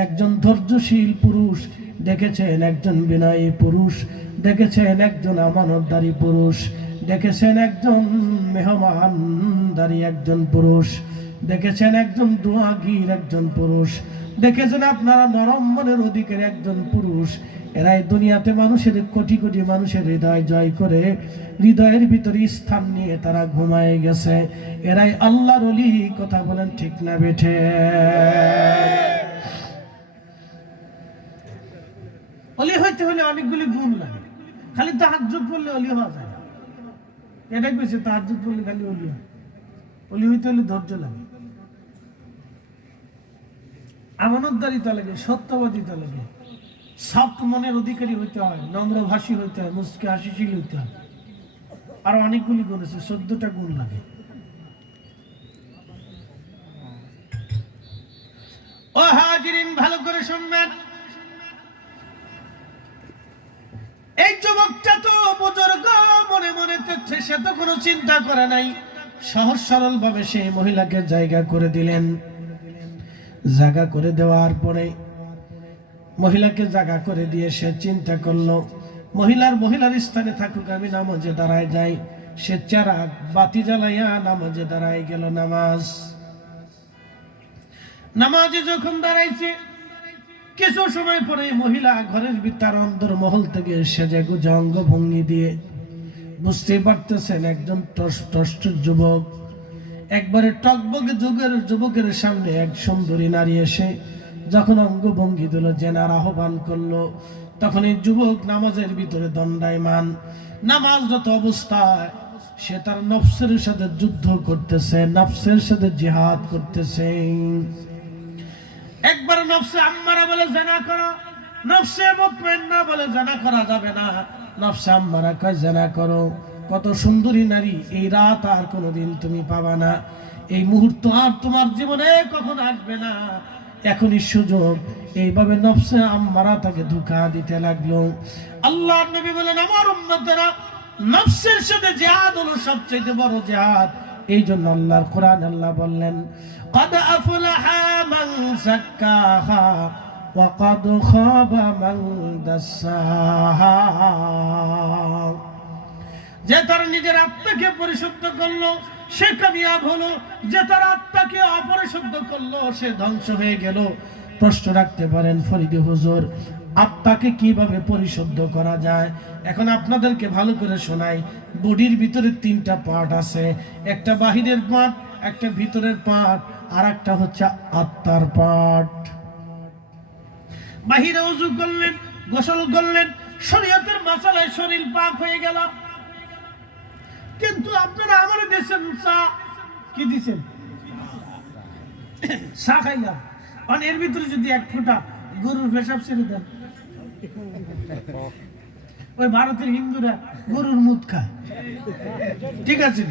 একজন ধৈর্যশীল পুরুষ, দেখেছেন একজন বিনয়ী পুরুষ, দেখেছেন একজন আমানতদারী পুরুষ, দেখেছেন একজন মেহমানদারী একজন পুরুষ, দেখেছেন একজন দোয়াগীর একজন পুরুষ। দেখেছেন আপনারা নরম মনের অধিকারী একজন পুরুষ, এরাই দুনিয়াতে মানুষের কোটি কোটি মানুষের হৃদয় জয় করে হৃদয়ের ভিতরে স্থান নিয়ে তারা ঘুমায় গেছে। এরাই আল্লাহর ওলি। কথা বলেন ঠিক না বেঠে? অলি হইতে হলে অনেকগুলি গুণ লাগে, খালি তাহাজ্জুদ পড়লে অলি হওয়া যায় না। এটাই কইছে তাহাজ্জুদ পড়লে খালি অলি হয়। অলি হইতে হলে ধৈর্য লাগে, আমানতদারিতা লাগে, সত্যবাদিতা লাগে, সফট মনের অধিকারী হইতে হয়, নম্রভাষী হইতে হয়, মুস্কি হাসিশীল হইতে হয়। আর অনেকগুলি গুণ আছে, 14টা গুণ লাগে। ও হাজিরিন, ভালো করে শুনবেন। এই যুবকটা তো বুজুর্গ, মনে মনে সে তো কোনো চিন্তা করে নাই, সহজ সরল ভাবে সে মহিলাকে জায়গা করে দিলেন। জায়গা করে দেওয়ার পরে মহিলাকে জায়গা করে দিয়ে সে চিন্তা করলো মহিলার স্থানে থাকুক, আমি নামাজে দাঁড়ায় যাই। সে চেরাগ বাতি জ্বালাইয়া নামাজে দাঁড়ায় গেল। নামাজে যখন দাঁড়াইছে, কিছু সময় পরে মহিলা ঘরের ভিতর অন্দর মহল থেকে সেজে গুজে অঙ্গ ভঙ্গি দিয়ে, বুঝতে পারতেছেন একজন টষ্ট যুবক, একবারে টকবগে যুবকের সামনে এক সুন্দরী নারী এসে যখন অঙ্গভঙ্গি দিল, জেনার আহ্বান করলো, তখন এই যুবক নামাজের ভিতরে দণ্ডায়মান। নামাজরত অবস্থায় সে তার নফসের সাথে যুদ্ধ করতেছে, নফসের সাথে জিহাদ করতেছে। একবার নফসে আম্মারা বলে জানা করো, নফসে মুতমাইন্না বলে জানা করা যাবে না। নফসে আম্মারা কয় জানা করো। কত সুন্দরী নারী, এই রাত আর কোনোদিন তুমি পাবা না, এই মুহূর্ত আর তোমার জীবনে কখন আসবে না, এখনই সুযোগ। এইভাবে নফসে আম্মারা তাকে ধোঁকা দিতে লাগলো। আল্লাহর নবী বলেন, আমার উম্মতেরা, নফসের সাথে জিহাদ হলো সবচেয়ে বড় জিহাদ। এই জন্য আল্লাহর কোরআন আল্লাহ বললেন, قد أفلح من زكاها وقد خاب من دساها। যে তার নিজের আত্মাকে পরিশুদ্ধ করলো সে কামিয়াব হলো, যে তার আত্মাকে অপরিশুদ্ধ করলো সে ধ্বংস হয়ে গেল। প্রশ্ন রাখতে পারেন ফরিদী হুজুর, আত্মাকে কিভাবে পরিশুদ্ধ করা যায়? এখন আপনাদেরকে ভালো করে শোনাই। বডির ভিতরে 3টা পার্ট আছে, একটা বাহিরের পার্ট, একটা ভিতরের পার্ট, আর একটা হচ্ছে আত্মার পার্ট। বাহিরে ওযু করলেন, গোসল করলেন, শরীয়তের মাসালায় শরীর পাক হয়ে গেল। কিন্তু আপনারা আমার দেশেন চা কি দিচ্ছেন, চা খাইলাম, কারণ এর ভিতরে যদি 1 ফোঁটা গরুর পেশাব ছেড়ে দেন, ওই ভারতের হিন্দুরা গরুর মুত খায়, ঠিক আছে?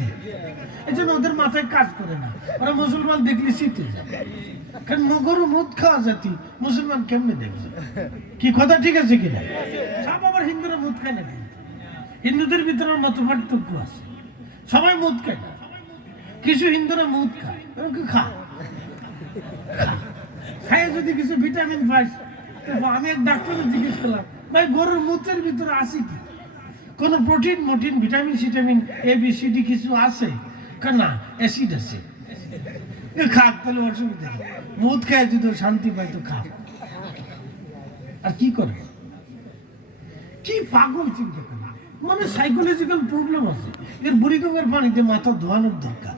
এই জন্য ওদের মাথায় কাজ করে না, ওরা মুসলমান দেখলে শীতে যায়, কারণ গরু মুত খাওয়া জাতি, মুসলমান কেমনে দেখবে? কি কথা ঠিক আছে কিনা? সব আবার হিন্দুরা মুত খায় না, হিন্দুদের ভিতরে মত পার্থক্য আছে, সবাই মুত খায় না, কিছু হিন্দুরা মুত খায়, খায় যদি কিছু ভিটামিন পাই। আমি এক ডাক্তারকে জিজ্ঞেস করলাম, ভাই গরুর মুতের ভিতরে আছে কি, কোন প্রোটিন মোটিন ভিটামিন সিটামিন ABCD কিছু আছে? না, অ্যাসিড আছে। খাক, তাহলে অসুবিধা নেই, মুত খায় যদি শান্তি পাই তো খাক। আর কি করে, কি পাগল চিন্তা করে, মানে সাইকোলজিক্যাল প্রবলেম আছে। এর বুড়িগঙ্গার পানিতে মাথা ধোয়ানোর দরকার,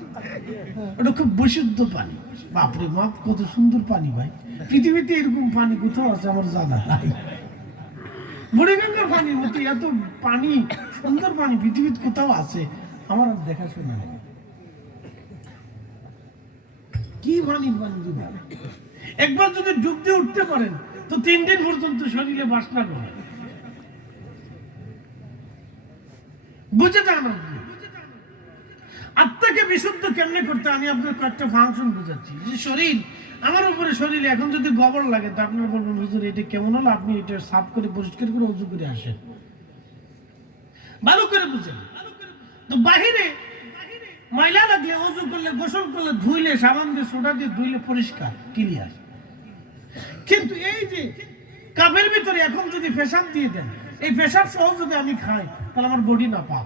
ওটা খুব বিশুদ্ধ পানি। বাপরে বাপ, কত সুন্দর পানি ভাই, পৃথিবীতে এরকম পানি কোথাও আছে আমার জানা নাই। বুড়িগঙ্গার পানির মতো এত পানি, সুন্দর পানি পৃথিবীতে কোথাও আছে আমার আর দেখাশোনা নেই। কি পানি, একবার যদি ডুব দিয়ে উঠতে পারেন তো 3 দিন পর্যন্ত শরীরে বাসনা করে। বুঝে যান, আত্মাকে বিশুদ্ধ কেমনে করতে আমি আপনার কয়েকটা ফাংশন বুঝাচ্ছি। যে শরীর, আমার উপরে শরীরে এখন যদি গোবর লাগে তো আপনারা বলবেন, হুজুর এটা কেমন হলো, আপনি এটা সাফ করে পরিষ্কার করে ওযু করে আসেন। ভালো করে বুঝেন তো, বাহিরে ময়লা লাগলে, ওযু করলে, গোসল করলে, ধুইলে, সাবান দিয়ে সোডা দিয়ে ধুইলে পরিষ্কার ক্লিয়ার। কিন্তু এই যে কাপের ভিতরে এখন যদি পেশাব দিয়ে দেন, এই পেশাব সহ যদি আমি খাই তাহলে আমার বডি না পাক,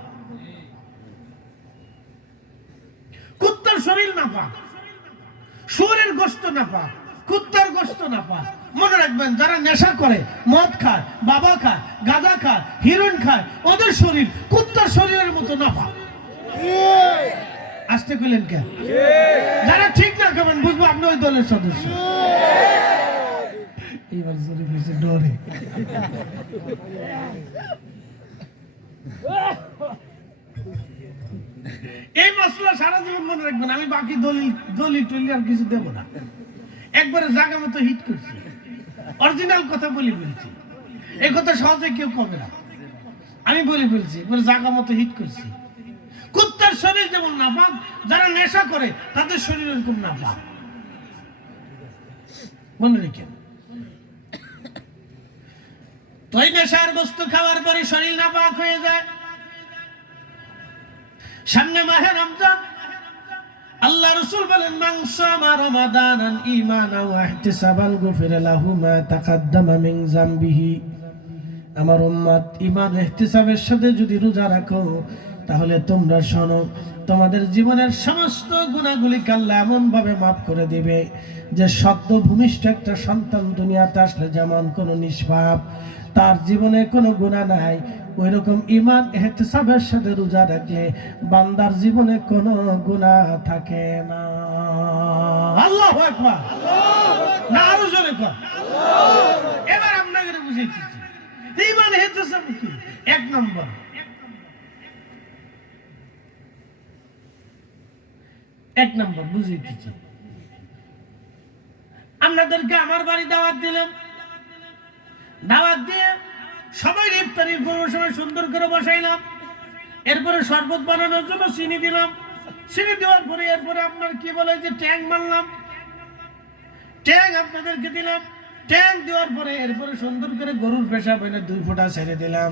কুত্তার শরীর না পাক, শুয়োরের গোশত না পাক, কুত্তার গোশত নাপাক। মনে রাখবেন, যারা নেশা করে, মদ খায়, বাবা খায়, গাঁজা খায়, হিরোইন খায়, ওদের শরীর কুত্তার শরীরের মতো নাপাক। আসতে কইলেন কেন? যারা ঠিক না খাবেন বুঝবো আপনি ওই দলের সদস্য। এবার জোরে বলছে ডরে। এই মশলা সারা জীবন মনে রাখবেন। আমি বাকি দলিল টলি আর কিছু দেব না। একবারে জায়গা মতো হিট করছি, অরিজিনাল কথা বলি বলছি। এই কথা সহজে কেউ কবে না, আমি বলে ফেলছি। একবারে জায়গা মতো হিট করছি। কুত্তার শরীর যেমন নাপাক, যারা নেশা করে তাদের শরীর এরকম নাপাক। মনে রেখেন, তো এই নেশার বস্তু খাওয়ার পরে শরীর নাপাক হয়ে যায়। সামনে মাহে রমজান, আল্লাহ রাসূল বলেন, মান সামা রমাদানান ঈমানান ওয়া ইহতিসাবান গুফিরা লাহু মা তাকাদ্দামা মিন যামবিহি। আমার উম্মত, ঈমান ইহতিসাবের সাথে যদি রোজা রাখো, তাহলে তোমরা শোনো, তোমাদের জীবনের সমস্ত গুনাহগুলিকে আল্লাহ এমন ভাবে মাফ করে দিবে যে সদ্য ভূমিষ্ঠ একটা সন্তান দুনিয়াতে আসলে যেমন কোনো নিষ্পাপ, তার জীবনে কোনো গুনাহ নাই, ওই রকম ঈমান ইহতিসাবের সাথে রোজা রাখলে বান্দার জীবনে কোনো গুনাহ থাকে না। আল্লাহু আকবার, না আরো জোরে কর। এবার আপনাদের বুঝাইতেছি ঈমান ইহতিসাব কি। এক নম্বর বুঝাইতেছি। আপনাদেরকে আমার বাড়ি দাওয়াত দিলাম, দাওয়াত দিয়ে সবাই ইফতারির সময় সুন্দর করে বসাইলাম। এরপরে শরবত বানানোর জন্য চিনি দিলাম। চিনি দেওয়ার পরে এরপরে আপনার কি বলে যে ট্যাং মারলাম, ট্যাং আপনাদেরকে দিলাম। ট্যাং দেওয়ার পরে এরপরে সুন্দর করে গরুর পেশাব এনে 2 ফোঁটা ছেড়ে দিলাম।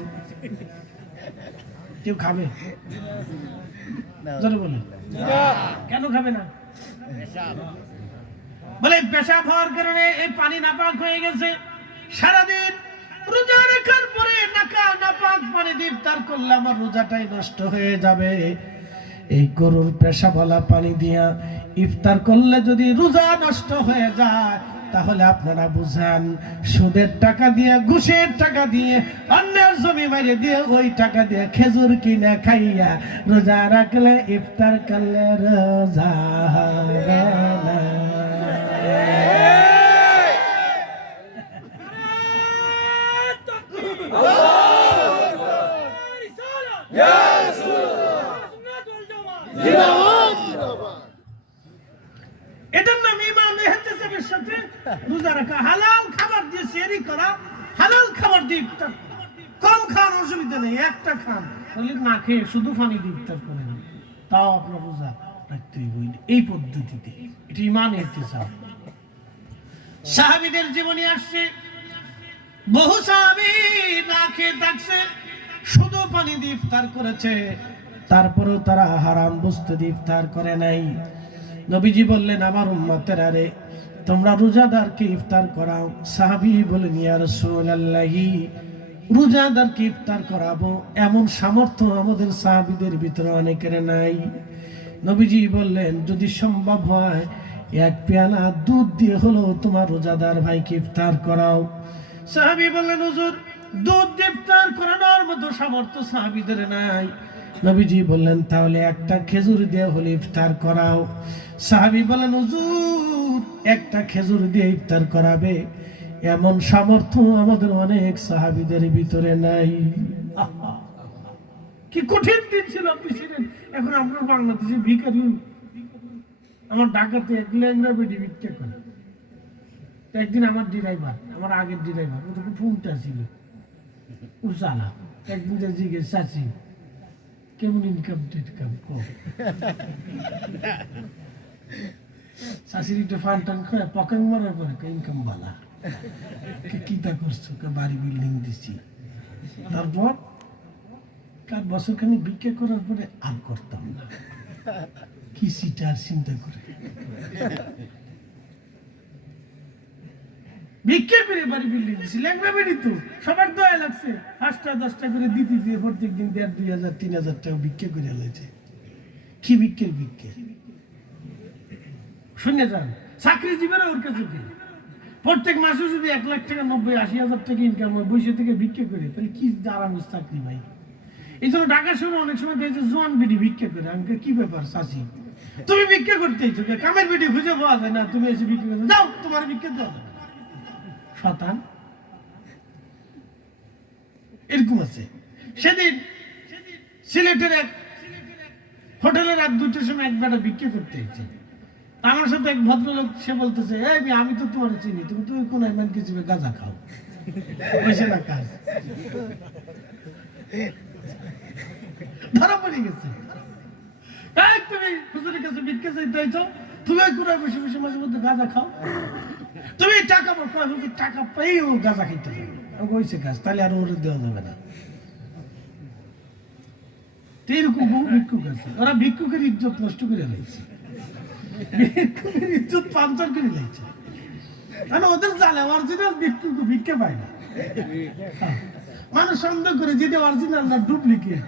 কেউ খাবে? বলে কেন খাবে না? বলে পেশাব হওয়ার কারণে এই পানি নাপাক হয়ে গেছে। সারাদিন রোজা রাখার পরে নাপাক পানি দিয়ে ইফতার করলে আমার রোজাটাই নষ্ট হয়ে যাবে। এই গরুর পেশাবওয়ালা পানি দিয়া ইফতার করলে যদি রোজা নষ্ট হয়ে যায়, তাহলে আপনারা বুঝান, সুদের টাকা দিয়ে, ঘুষের টাকা দিয়ে, অন্যের জমি মারিয়ে দিয়ে, ওই টাকা দিয়ে খেজুর কিনে খাইয়া রোজা রাখলে, ইফতার করলে রোজা হবে না। এটার নাম ঈমান ইহতিসাবের সাথে রোজা রাখা। হালাল খাবার দিয়ে সেহরি করা, হালাল খাবার দিয়ে ইফতার। কম খান, অসুবিধা নেই, একটা খান, তাহলে না খেয়ে শুধু পানি দিয়ে ইফতার করেন, তাও আপনার রোজা রাখতে হইবে এই পদ্ধতিতে। এটা ঈমান ইহতিসাব। সাহাবীদের জীবনী আসছে, বহু সাহাবী না খেয়ে থাকছে, শুধু পানি দিয়ে ইফতার করেছে, তারপরেও তারা হারাম বস্তু দিয়ে ইফতার করে নাই। নবীজি বললেন, আমার উম্মতেরা রে, তোমরা রোজাদারকে ইফতার করাও। সাহাবী বলেন, ইয়া রাসূলুল্লাহি, রোজাদারকে ইফতার করাবো এমন সামর্থ্য আমাদের সাহাবীদের ভিতরে অনেকের নাই। নবীজি বললেন, যদি সম্ভব হয় 1 পেয়ালা দুধ দিয়ে হলো তোমার রোজাদার ভাইকে ইফতার করাও। সাহাবী বললেন, হুজুর, দুধ দিয়ে ইফতার করানোর মতো সামর্থ্য সাহাবীদের নাই। নবীজি বললেন, তাহলে একটা খেজুর দিয়ে হলে ইফতার করাও। সাহাবী বলেন, হুজুর, একটা খেজুর দিয়ে ইফতার করাবে এমন সামর্থ্য আমাদের অনেক সাহাবীদের ভিতরে নাই। কি কঠিন দিন ছিল আপনি ছিলেন। এখন আপনার বাংলাদেশে ভিখারি, আমার ঢাকাতে এক ল্যাংড়া বেটি ভিক্ষা করে। একদিন আমার ড্রাইভার, আমার আগের ড্রাইভার, ও তো খুব ফুলটা ছিল, উচালা, একদিন জিজ্ঞেস, চাচি কেমন ইনকাম টিনকাম কম? শাশুড়ি একটু ফান টান করে পকাং মারার পরে ইনকাম বালা। কিতা করছো? বাড়ি বিল্ডিং দিচ্ছি। তারপর কার বছরখানি ভিক্ষা করার পরে আর করতাম না। কি সিটার চিন্তা করে ভিক্ষা করে বাড়ি বিল্ডিং দিচ্ছি। ল্যাংড়া বেড়ি তো সবার দয়া লাগছে, 5টা 10টা করে দিতে দিয়ে প্রত্যেক দিন 1,500 2,000 3,000 টাকা ভিক্ষা করে আলাইছে। কি ভিক্ষা শুনে যান, চাকরিজীবীরা ওর কাছে প্রত্যেক মাসে যদি 1,00,000 টাকা 90-80,000 টাকা ইনকাম হয়, বসে থেকে ভিক্ষা করে, তাহলে কি আরামের চাকরি ভাই? এই জন্য ঢাকা শহরে অনেক সময় দেখছে জোয়ান বিডি ভিক্ষা করে। আমি কি ব্যাপার চাচি, তুমি ভিক্ষা করতে ইচ্ছো, কামের বিডি খুঁজে পাওয়া যায় না, তুমি এসে ভিক্ষা করতে যাও, তোমার ভিক্ষা দাও শতান। এরকম আছে। সেদিন সিলেটের এক হোটেলের রাত 2টার সময় এক বেটা ভিক্ষা করতে ইচ্ছে, আমার সাথে এক ভদ্রলোক, সে বলতেছে, এই আমি তো তোমার চিনি, তুমি তো কোন ম্যান কিছু গাঁজা খাও, হয়েছে না কাজ, ধরা পড়ে গেছে। তুমি হুজুরের কাছে ভিক্ষা চাইতে আইছো, তুমি কোন বসে বসে মাঝে মধ্যে গাঁজা খাও, তুমি টাকা পাবো, টাকা পেয়ে ও গাঁজা খাইতে যাবে, হয়েছে কাজ, তাহলে আর ওর দেওয়া যাবে না। এরকম বহু ভিক্ষুক আছে, ওরা ভিক্ষুকের ইজ্জত নষ্ট করে লাইছে, ভিক্ষুকের ইজ্জত পাঞ্চার করে লাইছে, কারণ ওদের জানে অরিজিনাল ভিক্ষুক ভিক্ষা পায় না। মানুষ সন্দেহ করে যেটা অরিজিনাল না ডুপ্লিকেট,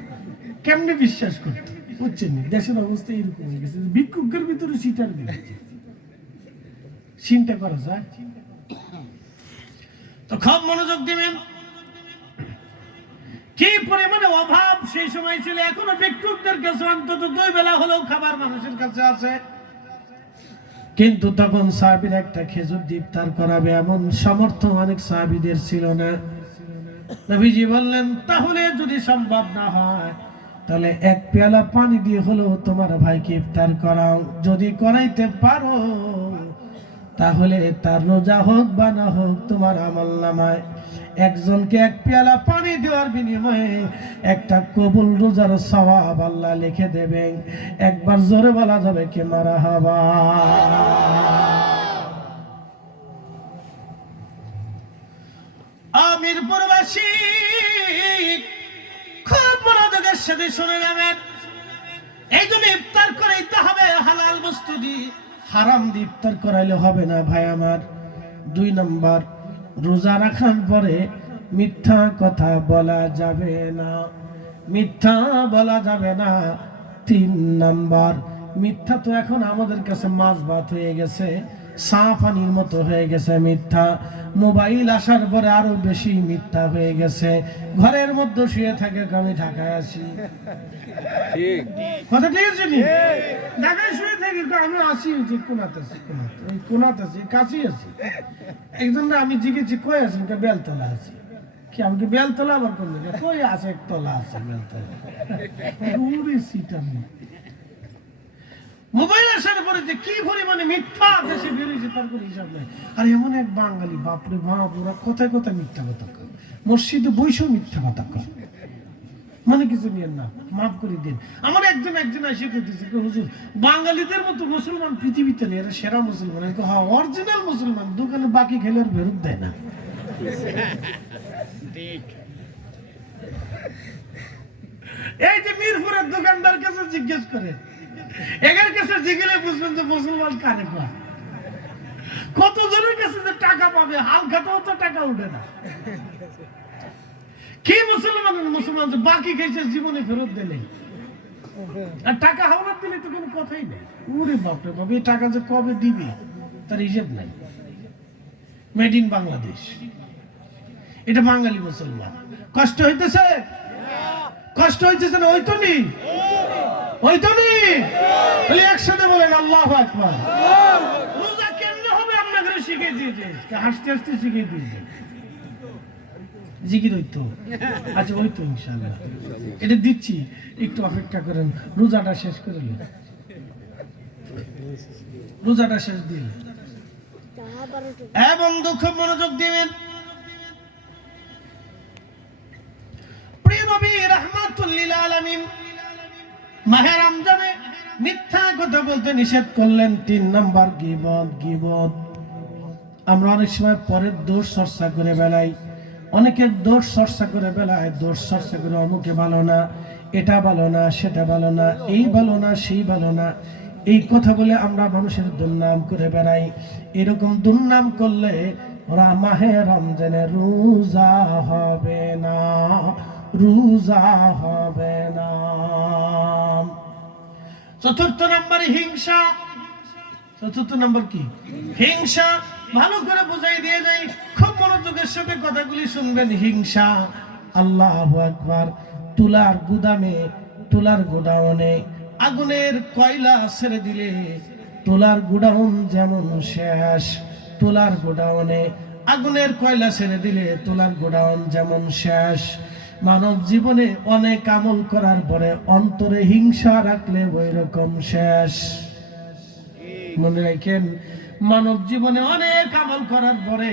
কেমনে বিশ্বাস করতে, বুঝছেন? দেশের অবস্থা এরকম হয়ে গেছে, ভিক্ষুকের ভিতরে সিটার দিয়েছে, চিন্তা করা যায়। তো খুব মনোযোগ দিবেন, কি পরিমাণে অভাব সেই সময় ছিল। এখনো ভিক্ষুকদের কাছে অন্তত 2 বেলা হলেও খাবার মানুষের কাছে আছে, কিন্তু তখন সাহাবীর একটা খেজুর ইফতার করাবে এমন সামর্থ্য অনেক সাহাবীদের ছিল না। নবীজি বললেন, তাহলে যদি সম্ভব না হয়, তাহলে 1 পেয়ালা পানি দিয়ে হলেও তোমার ভাইকে ইফতার করাও, যদি করাইতে পারো তাহলে তার রোজা হোক বা না হোক, তোমার আমলনামায় একজনকে 1 পেয়ালা পানি দেওয়ার বিনিময়ে একটা কবুল রোজার সওয়াব আল্লাহ লিখে দেবেন। একবার জোরে বলা যাবে কি মারহাবা। আমিরপুরবাসী খুব মনোযোগের সাথে শুনে যাবেন, এই জন্য ইফতার করাইতে হবে হালাল বস্তু দিয়ে, হারাম দিয়ে ইফতার করাইলে হবে না ভাই আমার। 2 নাম্বার, রোজা রাখার পরে মিথ্যা কথা বলা যাবে না, মিথ্যা বলা যাবে না। 3 নাম্বার, মিথ্যা তো এখন আমাদের কাছে মাছ ভাত হয়ে গেছে, চা পানির মতো হয়ে গেছে মিথ্যা। মোবাইল আসার পরে আরো বেশি মিথ্যা হয়ে গেছে। ঘরের মধ্যে শুয়ে থাকে, আমি ঢাকায় আসি, কথা ঠিক আছে নি? ঢাকায় শুয়ে থাকে, আমি আসি, যে কোনাতে আছি, ওই কোনাতে আছি, কাছেই আছি। একজন আমি জিজ্ঞেছি, কই আছেন? বেলতলা আছি। কি আমাকে বেলতলা আবার কোন জায়গায়? কই আছে, একতলা আছে বেলতলা। মোবাইল আসার পরে যে কি পরিমাণে মিথ্যা দেশে বেরিয়েছে তার কোনো হিসাব নাই। আর এমন এক বাঙালি, বাপরে বাপ, ওরা কোথায় কোথায় মিথ্যা কথা কয়, মসজিদে বইসেও মিথ্যা কথা কয়, মানে কিছু নিয়ে না, মাফ করে দিন। আমার একজন এসে করতেছে, হুজুর বাঙালিদের মতো মুসলমান পৃথিবীতে নেই, এরা সেরা মুসলমান। হ্যাঁ, অরিজিনাল মুসলমান, দোকানে বাকি খেলে আর বেরোত দেয় না। এই যে মিরপুরের দোকানদার কাছে জিজ্ঞেস করে, এদের কাছে জিজ্ঞেলে বুঝবেন যে মুসলমান কারে পায়। কত জনের কাছে যে টাকা পাবে, হালখাতেও তো টাকা উঠে না। কি মুসলমান যে বাকি খেয়েছে, জীবনে ফেরত দিলে, আর টাকা হাওলাত দিলে তো কোনো কথাই নেই। ওরে বাপরে বাপ, এই টাকা যে কবে দিবে তার হিসেব নাই। মেড ইন বাংলাদেশ, এটা বাঙালি মুসলমান। কষ্ট হইতেছে, কষ্ট হইতেছে না? ওই তো নি, ওই তো নি, একসাথে বলেন আল্লাহু আকবার। রোজা কেমনে হবে আপনাদের শিখিয়ে দিয়েছে, হাসতে হাসতে শিখিয়ে দিয়েছে। জিকির হইতো, আচ্ছা হইতো ইনশাআল্লাহ, এটা দিচ্ছি, একটু অপেক্ষা করেন, রোজাটা শেষ করে নিন, রোজাটা শেষ দিন। বন্ধু খুব মনোযোগ দিবেন। প্রিয় নবী রাহমাতুল লিল আলামিন মাহে রমজানে মিথ্যা কথা বলতে নিষেধ করলেন। 3 নাম্বার, গীবত। গীবত আমরা অনেক সময় পরের দোষ চর্চা করে বেলাই, অনেকের দোষ চর্চা করে বেলায়, দোষ চর্চা করে অমুকে ভালো না, এটা ভালো না, সেটা ভালো না, এই ভালো না, সেই ভালো না, এই কথা বলে আমরা মানুষের দুর্নাম করে বেড়াই। এরকম দুর্নাম করলে ওরা মাহে রমজানে রোজা হবে না, রোজা হবে না। 4th নাম্বার হিংসা। 4th নাম্বার কি? হিংসা। ভালো করে বুঝাই দিয়ে যাই, খুব মনোযোগের সাথে কথাগুলি শুনবেন। হিংসা, আল্লাহু আকবার, তুলার গুদামে, তুলার গোডাউনে আগুনের কয়লা ছেড়ে দিলে তুলার গোডাউন যেমন শেষ, তুলার গোডাউনে আগুনের কয়লা ছেড়ে দিলে তুলার গোডাউন যেমন শেষ। মানব জীবনে অনেক আমল করার পরে অন্তরে হিংসা রাখলে ওই রকম শেষ। মনে রাখেন, মানব জীবনে অনেক আমল করার পরে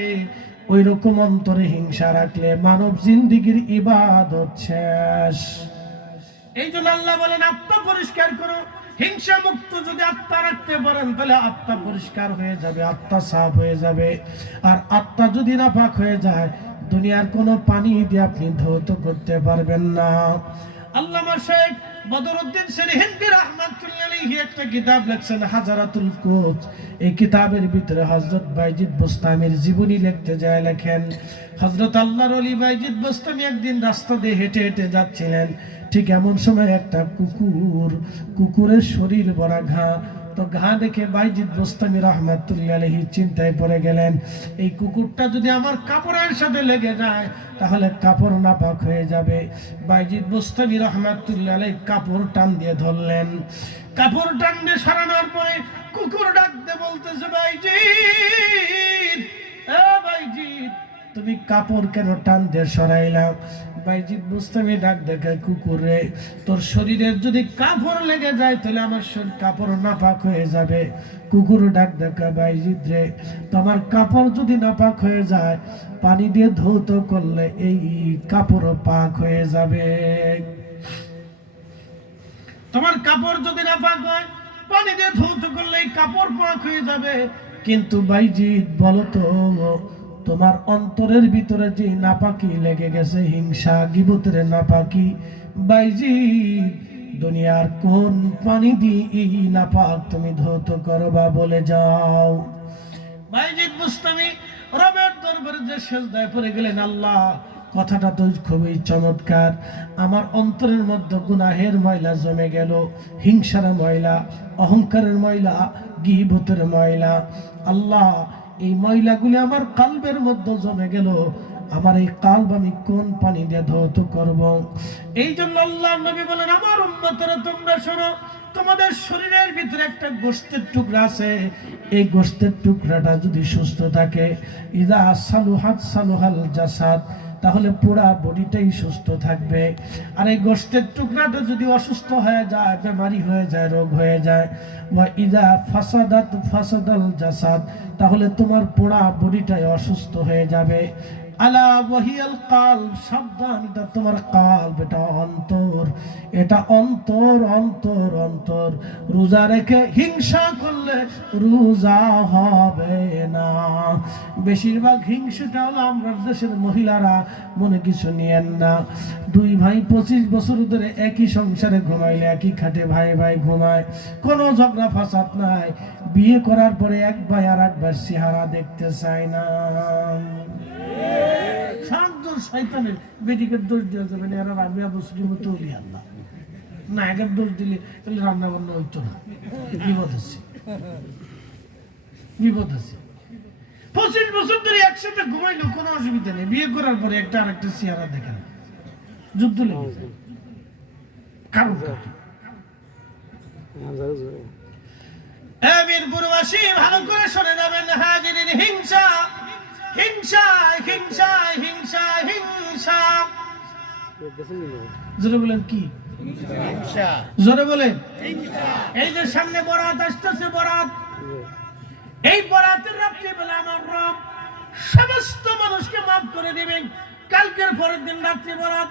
ওই রকম অন্তরে হিংসা রাখলে মানব জিন্দেগীর ইবাদত শেষ। এই জন্য আল্লাহ বলেন আত্মা পরিষ্কার করো। হিংসা মুক্ত যদি আত্মা রাখতে পারেন তাহলে আত্মা পরিষ্কার হয়ে যাবে, আত্মা সাফ হয়ে যাবে। আর আত্মা যদি নাপাক হয়ে যায়, দুনিয়ার কোনো পানি দিয়ে আপনি ধৌত করতে পারবেন না। আল্লামা শেখ বদরউদ্দিন সিরহিন্দি রাহমাতুল্লাহি আলাইহি একটা কিতাব লিখছেন হাজারাতুল কুদস। এই কিতাবের ভিতরে হযরত বাইজিদ বুস্তামির জীবনী লিখতে যায় লেখেন, হযরত আল্লাহর ওলি বাইজিদ বুস্তামি একদিন রাস্তা দিয়ে হেঁটে হেঁটে যাচ্ছিলেন। ঠিক এমন সময় একটা কুকুরের শরীর ভরা ঘা। তো ঘা দেখে বাইজিদ বুস্তামি রাহমাতুল্লাহি আলাইহি চিন্তায় পড়ে গেলেন, এই কুকুরটা যদি আমার কাপড়ের সাথে লেগে যায় তাহলে কাপড় নাপাক হয়ে যাবে। বাইজিদ বুস্তামি রাহমাতুল্লাহি আলাইহি কাপড় টান দিয়ে ধরলেন। কাপড় টান দিয়ে সরানোর পরে কুকুর ডাক দিয়ে বলতেছে, বাইজিদ, এ বাইজিদ, তুমি কাপড় কেন টান দিয়ে সরাইলা? বাইজিদ বুস্তামি ডাক দেখে, কুকুরে, তোর শরীরের যদি কাপড় লেগে যায় তাহলে আমার কাপড় নাপাক হয়ে যাবে। কুকুর ডাক দেখা, বাইজিদ রে, তোমার কাপড় যদি নাপাক হয়ে যায় পানি দিয়ে ধৌত করলে এই কাপড় পাক হয়ে যাবে। তোমার কাপড় যদি নাপাক হয় পানি দিয়ে ধৌত করলে এই কাপড় পাক হয়ে যাবে। কিন্তু বাইজিদ বলো তো, তোমার অন্তরের ভিতরে যে নাপাকি লেগে গেছে, হিংসা গীবতের নাপাকি, বাইজিদ দুনিয়ার কোন পানি দিয়ে এই নাপাক তুমি ধৌত করবা বলে যাও। বাইজিদ বুস্তামি রবের দরবারে যে সেজদায় পড়ে গেলেন, আল্লাহ কথাটা তো খুবই চমৎকার। আমার অন্তরের মধ্যে গুনাহের ময়লা জমে গেল, হিংসার ময়লা, অহংকারের ময়লা, গীবতের ময়লা। আল্লাহ, এই ময়লাগুলি আমার কালবের মধ্যে জমে গেল, আমার এই কালব আমি কোন পানি দিয়ে ধৌত করব? এই জন্য আল্লাহর নবী বলেন, আমার উম্মতরা তোমরা শোনো, তোমাদের শরীরের ভিতরে একটা গোশতের টুকরা আছে, এই গোশতের টুকরাটা যদি সুস্থ থাকে, ইদা সালুহাত সালুহাল জাসাদ, তাহলে পুরা বডিটাই সুস্থ থাকবে। আর এই গোশতের টুকরাটা যদি অসুস্থ হয়ে যায়, বেমারি হয়ে যায়, রোগ হয়ে যায়, ওয়া ইদা ফাসাদাত ফাসাদাল জাসাদ, তাহলে তোমার পুরা বডিটাই অসুস্থ হয়ে যাবে। আলা ওয়াহিয়াল কালব, সাবধান, এটা তোমার কালব, এটা অন্তর, এটা অন্তর, অন্তর, অন্তর। রোজা রেখে হিংসা করলে রোজা হবে না। বেশিরভাগ হিংসাটা হলো আমরা দেশের মহিলারা, মনে কিছু নিয়েন না। দুই ভাই 25 বছর ধরে একই সংসারে ঘুমাইলে একই খাটে ভাই ভাই ঘুমায়, কোনো ঝগড়া ফাসাদ নাই। বিয়ে করার পরে এক ভাই আর একবার চেহারা দেখতে চায় না। শয়তানের বেটিকে দোষ দেওয়া যাবে না, এরা রাবিয়া বসরি মতো হলি আল্লাহ না, একের দোষ দিলে তাহলে রান্না বান্না হইতো না। বিপদ আছে, বিপদ আছে। 25 বছর ধরে একসাথে ঘুমাইলো কোনো অসুবিধা নেই, বিয়ে করার পরে একটা আরেকটা চেহারা দেখে না, যুদ্ধ লেগে যায়। কারণ বীরপুরবাসী ভালো করে শুনে যাবেন, হাজিরিন, হিংসা, হিংসা, হিংসা, হিংসা, হিংসা। জোরে বলেন কি? জোরে বলেন। এই যে সামনে বরাত আসতেছে, বরাত, এই বরাতের রাত্রিবেলা আমার রব সমস্ত মানুষকে মাফ করে দিবেন। কালকের পরের দিন রাত্রি বরাত,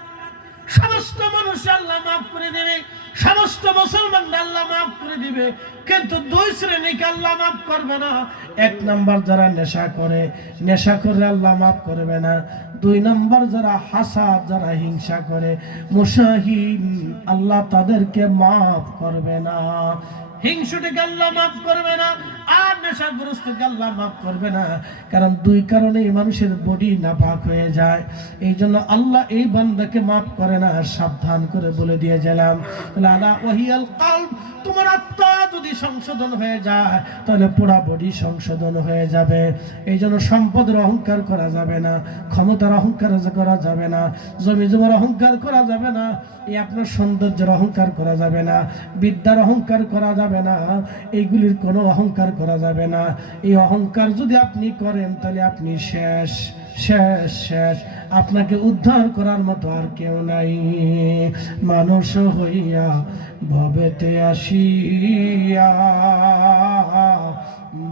সমস্ত মানুষ আল্লাহ মাফ করে দেবে, সমস্ত মুসলমান আল্লাহ মাফ করে দিবে। কিন্তু দুই শ্রেণীকে আল্লাহ মাফ করবে না। এক নাম্বার যারা নেশা করে, নেশা করে আল্লাহ মাফ করবে না। দুই নাম্বার যারা হাসাদ, যারা হিংসা করে, মুশাহিন, আল্লাহ তাদেরকে মাফ করবে না। হিংসুটিকে আল্লাহ মাফ করবে না। আর নেশাগ্রস্তকে আল্লাহ মাফ করবে না, কারণ দুই কারণে মানুষের বডি নাপাক হয়ে যায়। এই জন্য আল্লাহ এই বান্দাকে মাফ করে না, সাবধান করে বলে দিয়ে গেলাম। আলা ওয়াহিয়াল কলব, তোমার আত্মা যদি সংশোধন হয়ে যায় তাহলে পুরা বডি সংশোধন হয়ে যাবে। এই জন্য সম্পদের অহংকার করা যাবে না, ক্ষমতার অহংকার করা যাবে না, জমি জমার অহংকার করা যাবে না, এই আপনার সৌন্দর্যের অহংকার করা যাবে না, বিদ্যার অহংকার করা যাবে না, এইগুলির কোনো অহংকার করা যাবে না। এই অহংকার যদি আপনি করেন তাহলে আপনি শেষ শেষ শেষ, আপনাকে উদ্ধার করার মতো আর কেউ নাই। মানুষ হইয়া ভবেতে আসিয়া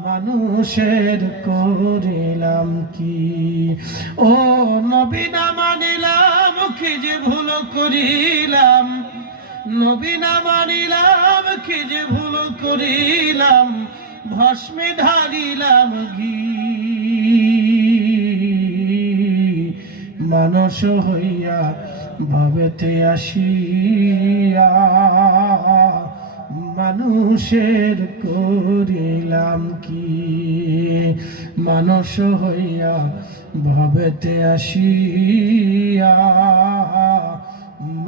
মানুষের করিলাম কি, ও নবী না মানিলাম কি যে ভুল করিলাম, নবী না মানিলাম কি যে ভুল করিলাম, ভস্মে ঢালিলাম ঘি। মানুষ হইয়া ভবেতে আসিয়া মানুষের করিলাম কি, মানুষ হইয়া ভবেতে আসিয়া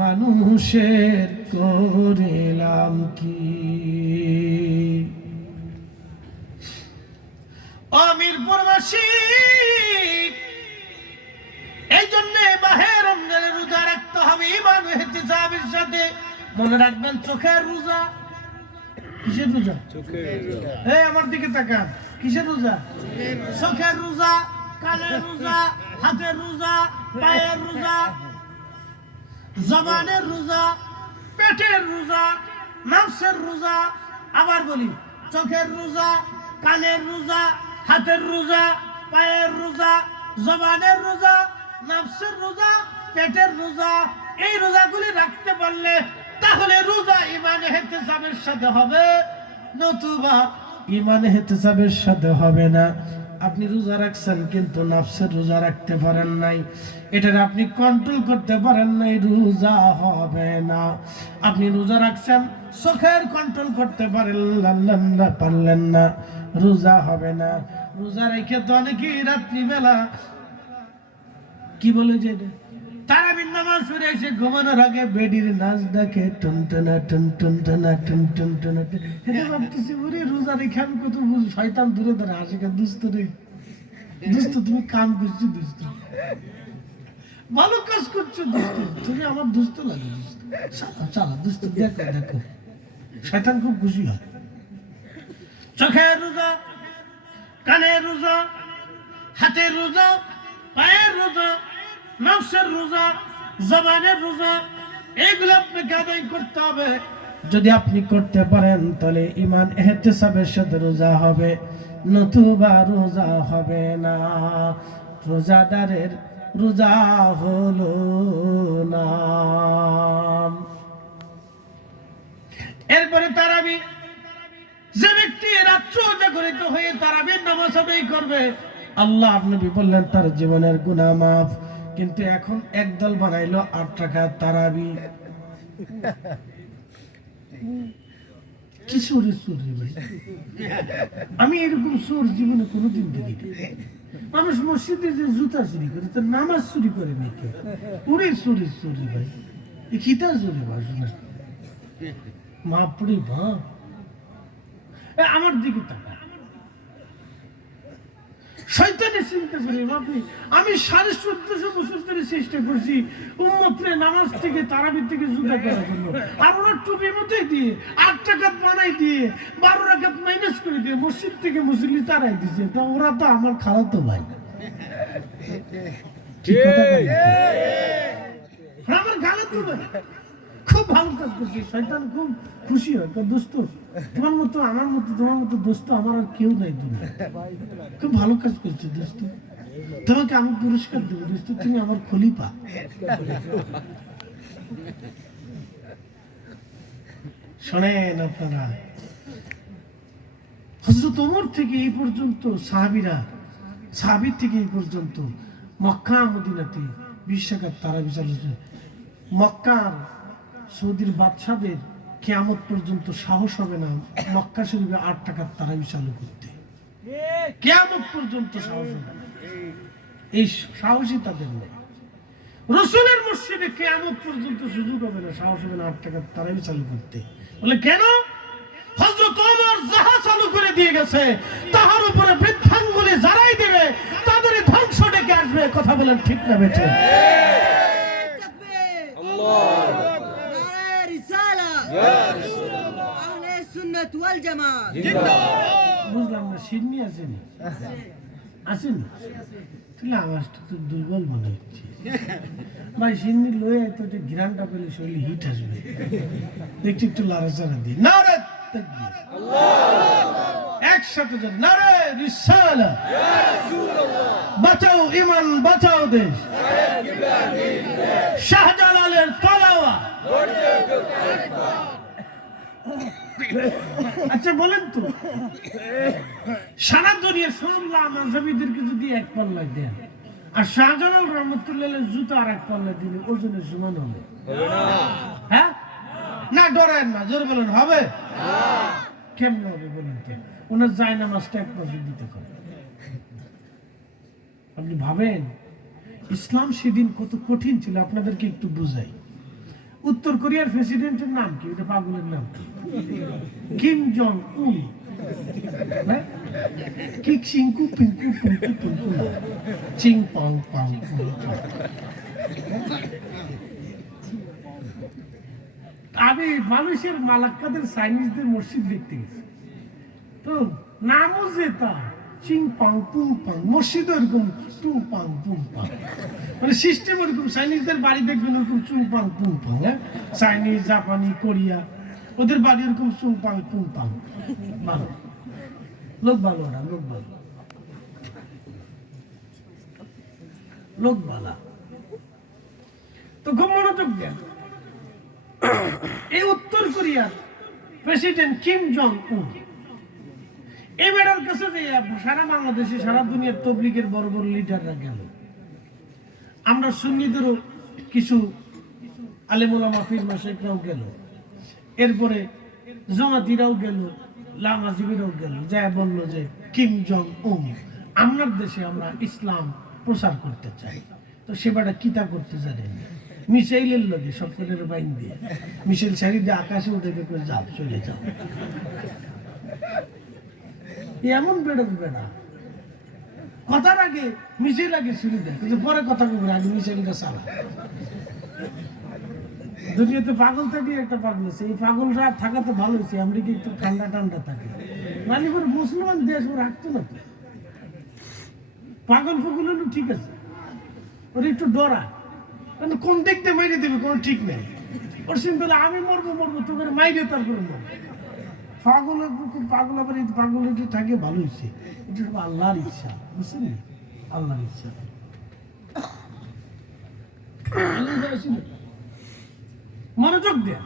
মানুষের করিলাম কি। আমিরপুরবাসী, এই জন্য মাহে রমজানের রোজা রাখতে হবে ঈমান ও ইহতিসাবের সাথে। মনে রাখবেন, চোখের রোজা। কিসের রোজা? চোখের রোজা। এই আমার দিকে তাকান, কিসের রোজা? চোখের রোজা, কানের রোজা, হাতের রোজা, পায়ের রোজা, জবানের রোজা, পেটের রোজা, নফসের রোজা। আবার বলি, চোখের রোজা, কানের রোজা, হাতের রোজা, পায়ের রোজা, জবানের রোজা, নফসের রোজা, পেটের রোজা। এই রোজাগুলি রাখতে পারলে তাহলে রোজা ঈমান ইহতিসাবের সাথে হবে, নতুবা ঈমান ইহতিসাবের সাথে হবে না। আপনি রোজা রাখছেন কিন্তু নফসের রোজা রাখতে পারেন নাই, এটা আপনি কন্ট্রোল করতে পারেন নাই, রোজা হবে না। আপনি রোজা রাখছেন, চোখের কন্ট্রোল করতে পারলেন না, রোজা হবে না। রোজা রেখে তো অনেকেই রাত্রিবেলা কি বলে যে তারাবির নামাজ পড়ে এসে ঘুমানোর আগে বেডির নাচ দেখে, টুনটুনা টুনটুনটুনা টুনটুনটুনা। এটা ভাবতেছি, ওরে রোজা রেখে আমি কত শয়তান দূরে ধরে আসে। দুস্থ রে, দুস্থ তুমি কাম করছো, দুস্থ ভালো কাজ করছো, দুস্থ তুমি আমার দুস্থ লাগে, দুস্থ চালা দুস্থ, দেখো দেখো শয়তান খুব খুশি হয়। চোখের রোজা, কানের রোজা, হাতের রোজা, পায়ের রোজা, নফসের রোজা, জবানের রোজা, এগুলো আপনাকে আদায় করতে হবে। যদি আপনি করতে পারেন তাহলে ঈমান ইহতিসাবের সাথে রোজা হবে, নতুবা রোজা হবে না। রোজাদারের রোজা হলো না। এরপরে তারাবি, যে ব্যক্তি রাত্র জাগরিত হয়ে তারাবির নামাজ আদায় করবে, আল্লাহ নবী বললেন তার জীবনের গুনাহ মাফ। কিন্তু এখন একদল বানাইলো 8 টাকা তারাবি। কি সুরে সুরে ভাই, আমি এরকম সুর জীবনে কোনোদিন দেখিনি। মানুষ মসজিদে যে জুতা চুরি করে, তার নামাজ চুরি করে নাকি? ওরে সুরে সুরে ভাই, কিতা সুরে ভাষণা মাপড়ি ভা। আমার দিকে তাকা, শয়তানের চিন্তা করি বাপরে। আমি 1450 বছর ধরে চেষ্টা করছি উম্মতরে নামাজ থেকে তারাবি থেকে জুদা করার জন্য, আর ওরা টুপির মধ্যে দিয়ে 8 টাকা বানাই দিয়ে 12 রাকাত মাইনাস করে দিয়ে মসজিদ থেকে মুসল্লি তারাই দিছে। তা ওরা তো আমার খালাতো ভাই, ঠিক কথা আমার খালাতো ভাই। খুব ভালো কাজ করছে, শয়তান খুব খুশি হয়। দোস্ত তোমার মতো আমার মতো তোমার মতো দোস্ত আমার আর কেউ নাই, তুমি খুব ভালো কাজ করছো দোস্ত, তোমাকে আমি পুরস্কার দেবো দোস্ত, তুমি আমার খলিফা। শোনেন আপনারা, হযরত ওমর থেকে এই পর্যন্ত সাহাবীর থেকে এই পর্যন্ত মক্কা মদিনাতে 20 টাকার তারাবি চালু। মক্কার সৌদির বাদশাদের কিয়ামত পর্যন্ত সাহস হবে না মক্কা শরীফে 8 টাকার তারাবি চালু করতে। কিয়ামত পর্যন্ত সাহস হবে না, এই সাহসই তাদের নেই। রাসূলের মসজিদে কিয়ামত পর্যন্ত সুযোগ হবে না, সাহস হবে না 8 টাকার তারাবি চালু করতে। বলে কেন? হযরত ওমর যাহা চালু করে দিয়ে গেছে তাহার উপরে বৃদ্ধাঙ্গুলি যারাই দিবে তাদের ধ্বংস ডেকে আসবে। কথা বলেন ঠিক না বেঠে? বুঝলাম না, সিন্নি আসেনি? আসেনি? তাহলে আওয়াজটা তো দুর্বল মনে হচ্ছে ভাই। সিন্নি লয়ে তো ঘ্রাণটা পেলে শরীরে হিট আসবে। দেখছি একটু লাড়াচাড়া দিই। নারে তাকবীর, একসাথে যান নারে রিসালাত, বাঁচাও ইমান, বাঁচাও দেশ, শাহজালালের তলাওয়া। আচ্ছা বলেন তো, সারা দুনিয়া সব মাযহাবীদেরকে যদি এক পাল্লায় দেন আর শাহজালাল রহমতুল্লাহ জুতো আর এক পাল্লায় দিলে ওজনের সমান হবে? হ্যাঁ না? ডরেন না, জোরে বলেন হবে? কেমন হবে বলেন তো? ওনার জায়নামাজটা এক পাশে দিতে হবে। আপনি ভাবেন ইসলাম সেদিন কত কঠিন ছিল। আপনাদেরকে একটু বুঝাই। উত্তর কোরিয়ার প্রেসিডেন্টের নাম কি? এটা পাগলের নাম কি? কিম জং উন। আমি মানুষের মালাক্কাদের চাইনিজদের মসজিদ দেখতে গেছি, তো নামও যেটা চিং পাং পুং পাং, মসজিদ এরকম টুং পাং পুং পাং, মানে সিস্টেম ওরকম। চাইনিজদের বাড়ি দেখবেন ওরকম চুং পাং পুং পাং। হ্যাঁ, চাইনিজ, জাপানি, কোরিয়া, ওদের বাড়ি ওরকম চুং পাং পুং পাং। ভালো লোক, ভালো ওরা লোক, ভালো লোক, ভালো। তো খুব মনোযোগ দেন। এই উত্তর কোরিয়ার প্রেসিডেন্ট কিম জং উন, এই বেড়ার কাছে সারা বাংলাদেশে, সারা দুনিয়ার তবলিগের বড় বড় লিডাররা গেল। আমরা সুন্নিদেরও কিছু আলেম ওলামা পীর মাশায়েখরাও গেল, এরপরে জামাতিরাও গেল, লামাজিবিরাও গেল, যা বললো যে কিম জং উন আপনার দেশে আমরা ইসলাম প্রচার করতে চাই। তো সেবাটা কিতা করতে জানেন? মিসাইলের লগে সবকটার বাইন দিয়ে মিসাইল ছাড়ি দিয়ে আকাশে উঠে করে যাও, চলে যাও। এমন বেড়ার বেড়া, কথার আগে মিসাইল আগে শুরু দেয়, কিন্তু পরে কথা বলবে আগে মিসাইলটা চালা। দুনিয়াতে পাগল থাকে একটা পাগল আছে, এই পাগলরা থাকা তো ভালো হয়েছে। আমেরিকা একটু ঠান্ডা ঠান্ডা থাকে, মানে মুসলমান দেশ ওরা রাখতো না। পাগল ফাগল হলো ঠিক আছে, ওরা একটু ডরা, কিন্তু কোন দিক দিয়ে মাইরে দেবে কোনো ঠিক নেই। ওর চিন্তা আমি মরবো মরবো, তোকে মাইরে তারপরে মরবো। পাগল পাগল আবার এই পাগল থাকে ভালো হয়েছে, এটা সব আল্লাহর ইচ্ছা, বুঝছেন? আল্লাহর ইচ্ছা। মনোযোগ দেন।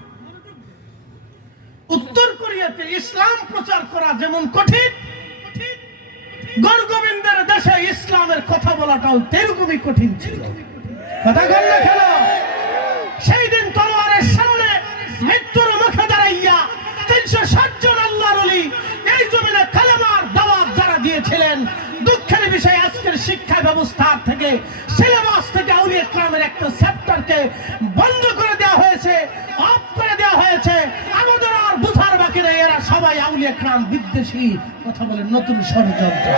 উত্তর কোরিয়াতে ইসলাম প্রচার করা যেমন কঠিন, গণগোবিন্দের দেশে ইসলামের কথা বলাটাও তেরকমই কঠিন ছিল। কথা বল না কেন? সেই দিন তলোয়ারের সামনে মৃত্যুর মুখে দাঁড়াইয়া 360 জন আল্লাহর ওলি এই জমিনে কালেমার দাওয়াত যারা দিয়েছিলেন, দুঃখের বিষয় আজকের শিক্ষা ব্যবস্থা থেকে, সিলেবাস থেকে আউলিয়া ইকরামের একটা চ্যাপ্টারকে বন্ধ করে দেওয়া হয়েছে, অফ করে দেওয়া হয়েছে। আমাদের আর বুঝার বাকি নেই, এরা সবাই আউলিয়া ইকরাম বিদ্বেষী। কথা বলেন নতুন ষড়যন্ত্র।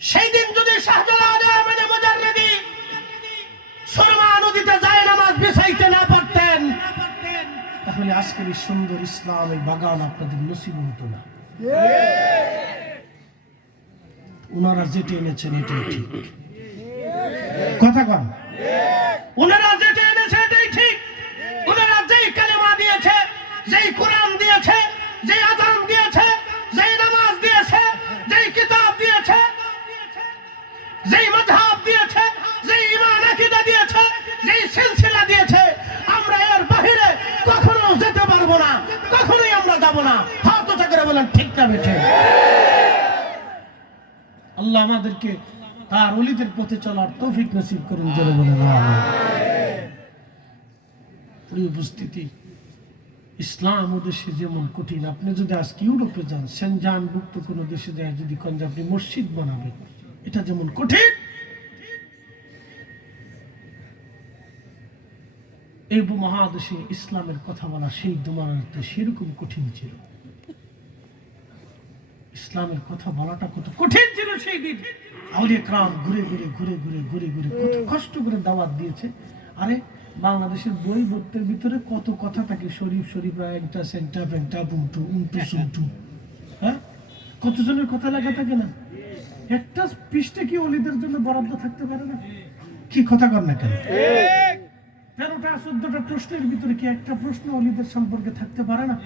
সেই দিন যদি শাহজালাল আহমেদ মুজাররিদি সুরমা নদীতে যায় নামাজ বিছাইতে না পারতেন, তাহলে আজকের এই সুন্দর ইসলামের বাগান আপনাদের নসিব হতো না। ওনারা যেটা এনেছেন এটাই ঠিক। কথা কন, ওনারা যেটা এনেছে এটাই ঠিক। ওনারা যেই কালেমা দিয়েছে, যেই কোরআন দিয়েছে, যেই আযান দিয়েছে, যেই নামাজ দিয়েছে, যেই কিতাব দিয়েছে, যেই মাযহাব দিয়েছে, যেই ঈমান আকীদা দিয়েছে, যেই সিলসিলা দিয়েছে, আমরা এর বাহিরে কখনো যেতে পারবো না, কখনোই আমরা যাব না। হাত উঁচা করে বলেন ঠিক না বেঠে? আল্লাহ আমাদেরকে তার ওলিদের পথে চলার তৌফিক নসিব করুন, জোরে বলেন আমিন। প্রিয় উপস্থিতি, ইসলাম ও দেশে যেমন কঠিন, আপনি যদি আজকে ইউরোপে যান, সেনজানভুক্ত কোনো দেশে যায় যদি কোন আপনি মসজিদ বানাবেন, এটা যেমন কঠিন, এই উপমহাদেশে ইসলামের কথা বলা সেই দুমারাতে সেরকম কঠিন ছিল। ইসলামের কথা বলাটা কত কঠিন ছিল সেই দিন। আউলিয়া کرام ঘুরে ঘুরে ঘুরে ঘুরে ঘুরে ঘুরে কত কষ্ট করে দাওয়াত দিয়েছে। আরে বাংলাদেশের বই বইয়ের ভিতরে কত কথা থাকে, শরীফ শরীফ, একটা সেন্টা ফেন্টা বুন্টু উন্টু সুন্টু, হ্যাঁ, কতজনের কথা লেখা থাকে না? একটা পৃষ্ঠে কি ওলিদের জন্য বরাদ্দ থাকতে পারে না? কি কথা কর না কেন? 13টা 14টা প্রশ্নের ভিতরে কি একটা প্রশ্ন ওলিদের সম্পর্কে থাকতে পারে না?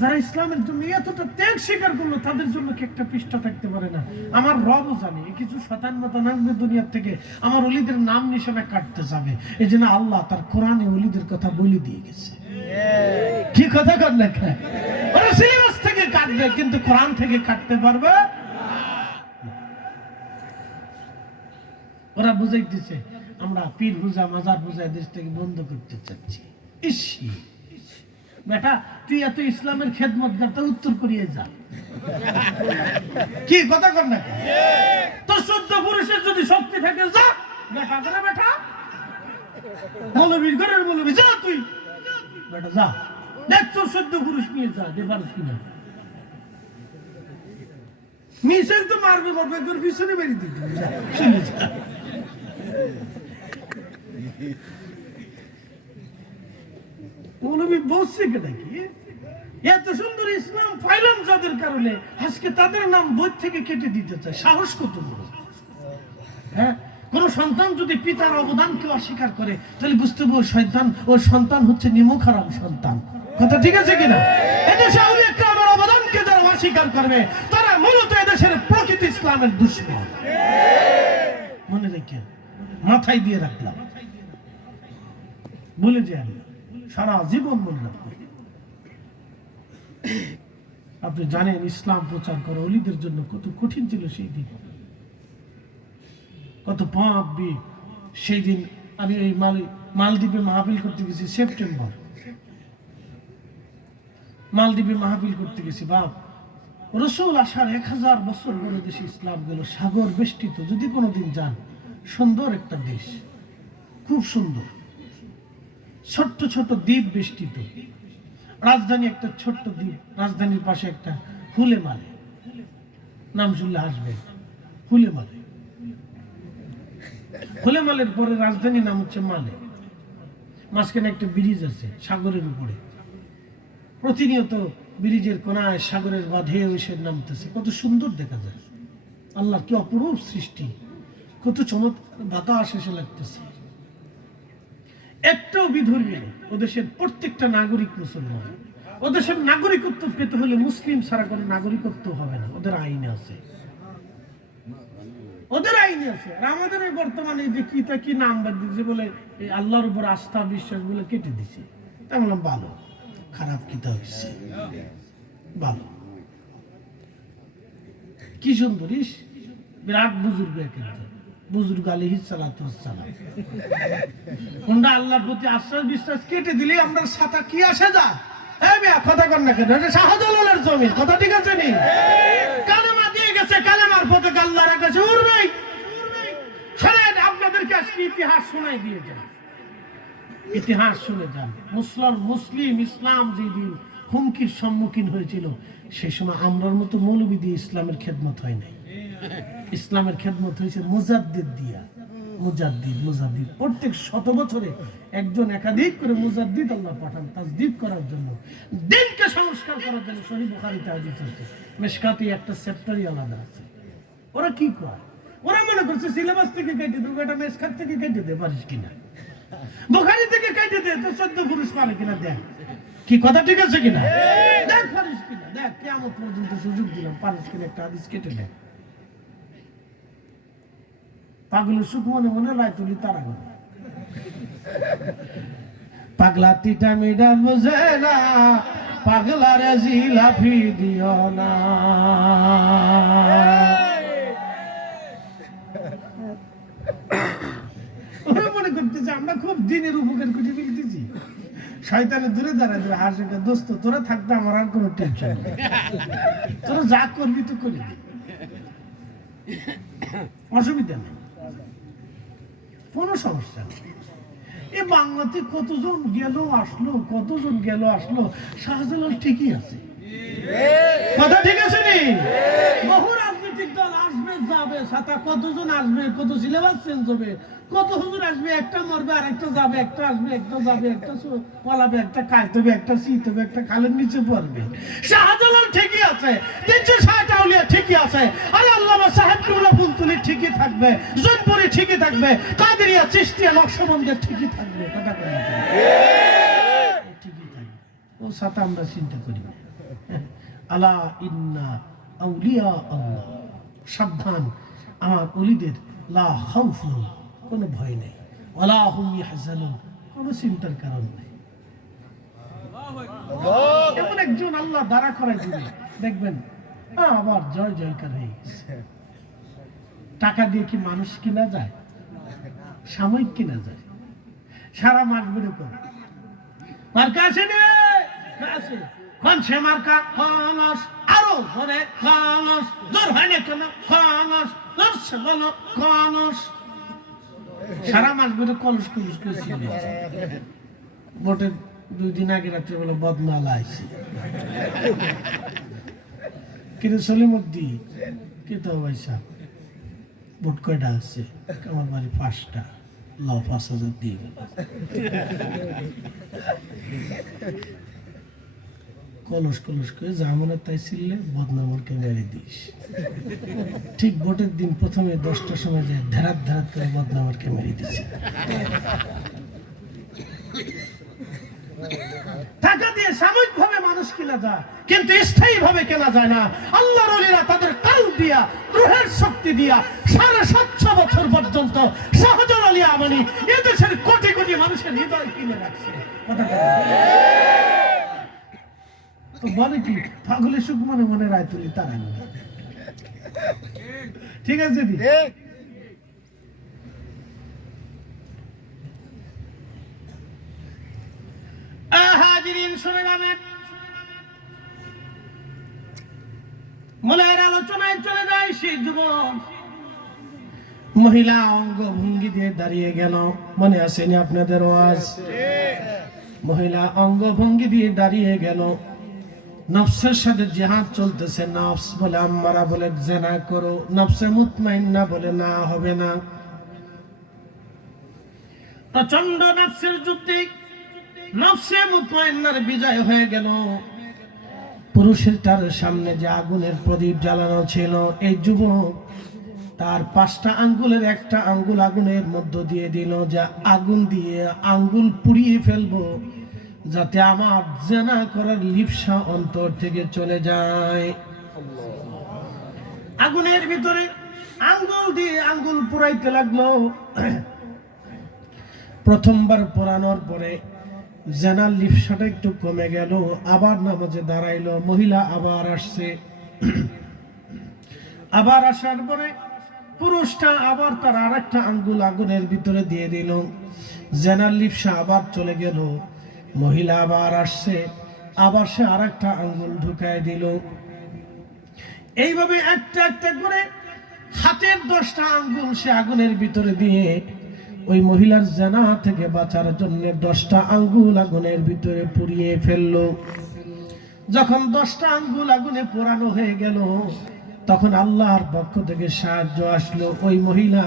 যারা ইসলামের জন্য এতটা ত্যাগ স্বীকার করলো, তাদের জন্য কি একটা পৃষ্ঠা থাকতে পারে না? আমার রবও জানে কিছু শয়তান মাতান আসবে দুনিয়ার থেকে, আমার ওলিদের নাম নিশানা কাটতে যাবে। এই জন্য আল্লাহ তার কোরআনে ওলিদের কথা বলে দিয়ে গেছে। কি কথা কর না কেন? ওরা সিলেবাস থেকে কাটবে, কিন্তু কোরআন থেকে কাটতে পারবে। ওরা বুঝাইতেছে আমরা পীর পূজা মাজার পূজা দেশ থেকে বন্ধ করতে চাচ্ছি। ইসি বেটা, তুই এত ইসলামের খেদমত করতে উত্তর কোরিয়া যা। কি কথা কর না? তোর 14 পুরুষের যদি শক্তি থাকে যা বেটা, করে বেটা মৌলবীর ঘরের মৌলবী যা, তুই বেটা যা, দেখ তোর 14 পুরুষ নিয়ে যা, দেখার কিনা মিশন তো মারবে মারবে করে পিছনে বেরিয়ে দিতে শুনে যা। মৌলবী বলছে কেটা কি এত সুন্দর ইসলাম পাইলাম যাদের কারণে আজকে তাদের নাম বই থেকে কেটে দিতে চায়। সাহস কত বড়! হ্যাঁ, কোন সন্তান যদি পিতার অবদানকে অস্বীকার করে তাহলে বুঝতে হবে ওই সন্তান হচ্ছে নিমুখারাম সন্তান। কথা ঠিক আছে কিনা? এদেশে আউলিয়া کرامের অবদানকে যারা অস্বীকার করবে তারা মূলত এদেশের প্রকৃত ইসলামের দুশমন। মনে রেখে মাথায় দিয়ে রাখলাম, বলে যে সারা জীবন মনে রাখবো। আপনি জানেন ইসলাম প্রচার করা ওলিদের জন্য কত কঠিন ছিল সেই দিন, কত পাপ বি। সেই দিন আমি এই মালদ্বীপে মাহফিল করতে গেছি, সেপ্টেম্বর মালদ্বীপে মাহফিল করতে গেছি। বাপ, রসুল আসার 1000 বছর পরে দেশে ইসলাম গেল, সাগর বেষ্টিত। যদি কোনোদিন যান, সুন্দর একটা দেশ, খুব সুন্দর, ছোট্ট ছোট দ্বীপ বেষ্টিত। রাজধানী একটা ছোট্ট দ্বীপ, রাজধানীর পাশে একটা হুলেমালে, নাম শুনলে হাসবে, হুলেমালে। হুলেমালের পরে রাজধানীর নাম হচ্ছে মালে। মাঝখানে একটা ব্রিজ আছে সাগরের উপরে, প্রতিনিয়ত ব্রিজের কোনায় সাগরের বাঁধে এসে নামতেছে, কত সুন্দর দেখা যায়। আল্লাহ কি অপরূপ সৃষ্টি, কত চমৎকার বাতাস এসে লাগতেছে। একটাও বিধর্মী নেই, ওদেশের প্রত্যেকটা নাগরিক মুসলমান। ওদেশের নাগরিকত্ব পেতে হলে মুসলিম ছাড়া কোনো নাগরিকত্ব হবে না, ওদের আইন আছে, ওদের আইন আছে। আর আমাদের এই বর্তমানে যে কি নাম বাদ দিচ্ছে বলে আল্লাহর উপর আস্থা বিশ্বাস বলে কেটে দিছে। তাই বললাম ভালো, খারাপ কিতা হচ্ছে ভালো। কি সুন্দর, বিরাট বুজুর্গ, কিন্তু বুজুর্গ আলাইহিস সালাতু ওয়াস সালাম। কোনটা আল্লাহর প্রতি আশ্বাস বিশ্বাস কেটে দিলে আমরা সাথে কি আসে যা। এই মিয়া কথা কর না কেন? এটা শাহজালালের জমি, কথা ঠিক আছে নি? কালেমা দিয়ে গেছে, কালেমার পথে আল্লাহর কাছে উড়বে। শুনেন, আপনাদেরকে আজকে ইতিহাস শোনাই দিয়ে যায়, ইতিহাস শুনে যান। মুসলিম ইসলাম যেদিন হুমকির সম্মুখীন হয়েছিল, সেই সময় আমরার মতো মৌলবী দিয়ে ইসলামের খেদমত হয় নাই। ইসলামের খেদমত হয়েছে মুজাদ্দিদ দিয়া। মুজাদ্দিদ প্রত্যেক 100 বছরে একজন একাধিক করে মুজাদ্দিদ আল্লাহ পাঠান তাজদীদ করার জন্য, দিনকে সংস্কার করার জন্য। সহিহ বুখারীতে হাদিস আছে, মিশকাতে একটা চ্যাপ্টারই আলাদা আছে। ওরা কি করে? ওরা মনে করছে সিলেবাস থেকে কেটে দেবো, এটা মিশকাত থেকে কেটে দে, পারিস কিনা? বুখারী থেকে কেটে দে, তো 14 পুরুষ পারে কিনা দেখ। কি কথা ঠিক আছে কিনা? দেখ পারিস কিনা, দেখ কিয়ামত পর্যন্ত সুযোগ দিলাম, পারিস কিনা একটা হাদিস কেটে দেখ। পাগলের সুখ মনে মনে রায় তুলি তারা করে। পাগলা তিটা মিডা বুঝে না, পাগলারে জিলাপি দিও না। মনে করতেছি আমরা খুব দিনের উপকার করে ফেলতেছি। শয়তানের দূরে দাঁড়ায় দূরে হাসে, দোস্ত তোরা থাকতে আমার আর কোনো টেনশন নেই, তোরা যা করবি তো করে দিবি, অসুবিধা নেই, কোনো সমস্যা নেই। এ বাংলাতে কতজন গেল আসলো, কতজন গেল আসলো, শাহজালাল ঠিকই আছে, কথা ঠিক আছে নি? বহু রাজনৈতিক দল আসবে যাবে, সাথে কতজন আসবে, কত সিলেবাস চেঞ্জ হবে, কত হুজুর আসবে, একটা মরবে আর একটা যাবে, একটা আসবে একটা যাবে, একটা পালাবে, একটা খাইতে, একটা শীতবে, একটা খালের নিচে পড়বে। শাহজালাল ঠিকই আছে, 360 আউলিয়া ঠিকই আছে, আরে আল্লামা সাহেব কিবলা ফুলতুলি ঠিকই থাকবে, জৈনপুরি ঠিকই থাকবে, কাদেরিয়া চিশতিয়া নকশবন্দের ঠিকই থাকবে, কথা বলেন ঠিকই থাকবে। ও সাথে আমরা চিন্তা করি না। আলা ইন্না আউলিয়া আল্লাহ, সাবধান আমার ওলিদের, লা খাউফুন, কোনো ভয় নেই, ওয়ালা হুম ইয়াহজানুন, কোনো চিন্তার কারণ নেই। এমন একজন আল্লাহ দাঁড়া করাই দিবে, দেখবেন আবার জয় জয়কার হয়ে গেছে। টাকা দিয়ে কি মানুষ কিনা যায়? সাময়িক কিনা যায়, সারা মাস বেড়ে করে মার্কা আছে না, আছে কোন সে মার্কা, খনস, আরো ধরে খনস, জোর হয় না কেন খনস, জোরছে বলো খনস, সারা মাস বেড়ে কলস কলস করেছিল। ভোটের 2 দিন আগে রাত্রে বলে বদনালা আইছে, কিন্তু সলিমুদ্দি কি তো পয়সা ভোট কয়টা আছে? আমার বাড়ি 5টা, লাও 5,000 দিয়ে গেল। কলস কলস করে যা মনে তাই ছিললে বদনামরকে মেরে দিস। ঠিক ভোটের দিন প্রথমে 10টার সময় যায় ধারাত ধারাত করে বদনামরকে মেরে দিছে। টাকা দিয়ে সাময়িক ভাবে মানুষ কেনা যায়, কিন্তু স্থায়ী ভাবে কেনা যায় না। আল্লাহর ওলিরা তাদের কাল দিয়া, রূহের শক্তি দিয়া 750 বছর পর্যন্ত শাহজালাল ইয়ামানি এদেশের কোটি কোটি মানুষের হৃদয় কিনে রাখছে। তো বলে কি পাগলের সুখ মনে মনে রায় তুলি তার আগে, ঠিক আছে? হাজিরিন শুনে যাবেন, মূলের আলোচনায় চলে যায়। সেই যুবক মহিলা অঙ্গ ভঙ্গি দিয়ে দাঁড়িয়ে গেল, মনে আসেনি আপনাদের ওয়াজ? মহিলা অঙ্গ ভঙ্গি দিয়ে দাঁড়িয়ে গেল, নফসের সাথে জিহাদ চলতেছে। নফস বলে আম্মারা বলে জেনা করো, নফসে মুতমাইন্না বলে না হবে না। প্রচন্ড নফসের যুদ্ধে নফসে মুতমাইন্নার বিজয় হয়ে গেল। পুরুষের তার সামনে যে আগুনের প্রদীপ জ্বালানো ছিল, এই যুবক তার 5টা আঙ্গুলের একটা আঙ্গুল আগুনের মধ্য দিয়ে দিল, যা আগুন দিয়ে আঙ্গুল পুড়িয়ে ফেলবো, যাতে আমার জেনা করার লিপ্সা অন্তর থেকে চলে যায়। আগুনের ভিতরে আঙ্গুল দিয়ে আঙ্গুল পুরাইতে লাগলো। প্রথমবার পোড়ানোর পরে জেনার লিপ্সাটা একটু কমে গেল, আবার নামাজে দাঁড়াইলো। মহিলা আবার আসছে, আবার আসার পরে পুরুষটা আবার তার আরেকটা আঙ্গুল আগুনের ভিতরে দিয়ে দিল, জেনার লিপ্সা আবার চলে গেল। মহিলা আবার আসছে, আবার সে আরেকটা আঙ্গুল ঢুকায় দিল। এইভাবে একটা একটা করে হাতের 10টা আঙ্গুল সে আগুনের ভিতরে দিয়ে ওই মহিলার জেনা থেকে বাঁচার জন্য 10টা আঙ্গুল আগুনের ভিতরে পুড়িয়ে ফেললো। যখন 10টা আঙ্গুল আগুনে পোড়ানো হয়ে গেল, তখন আল্লাহর পক্ষ থেকে সাহায্য আসলো। ওই মহিলা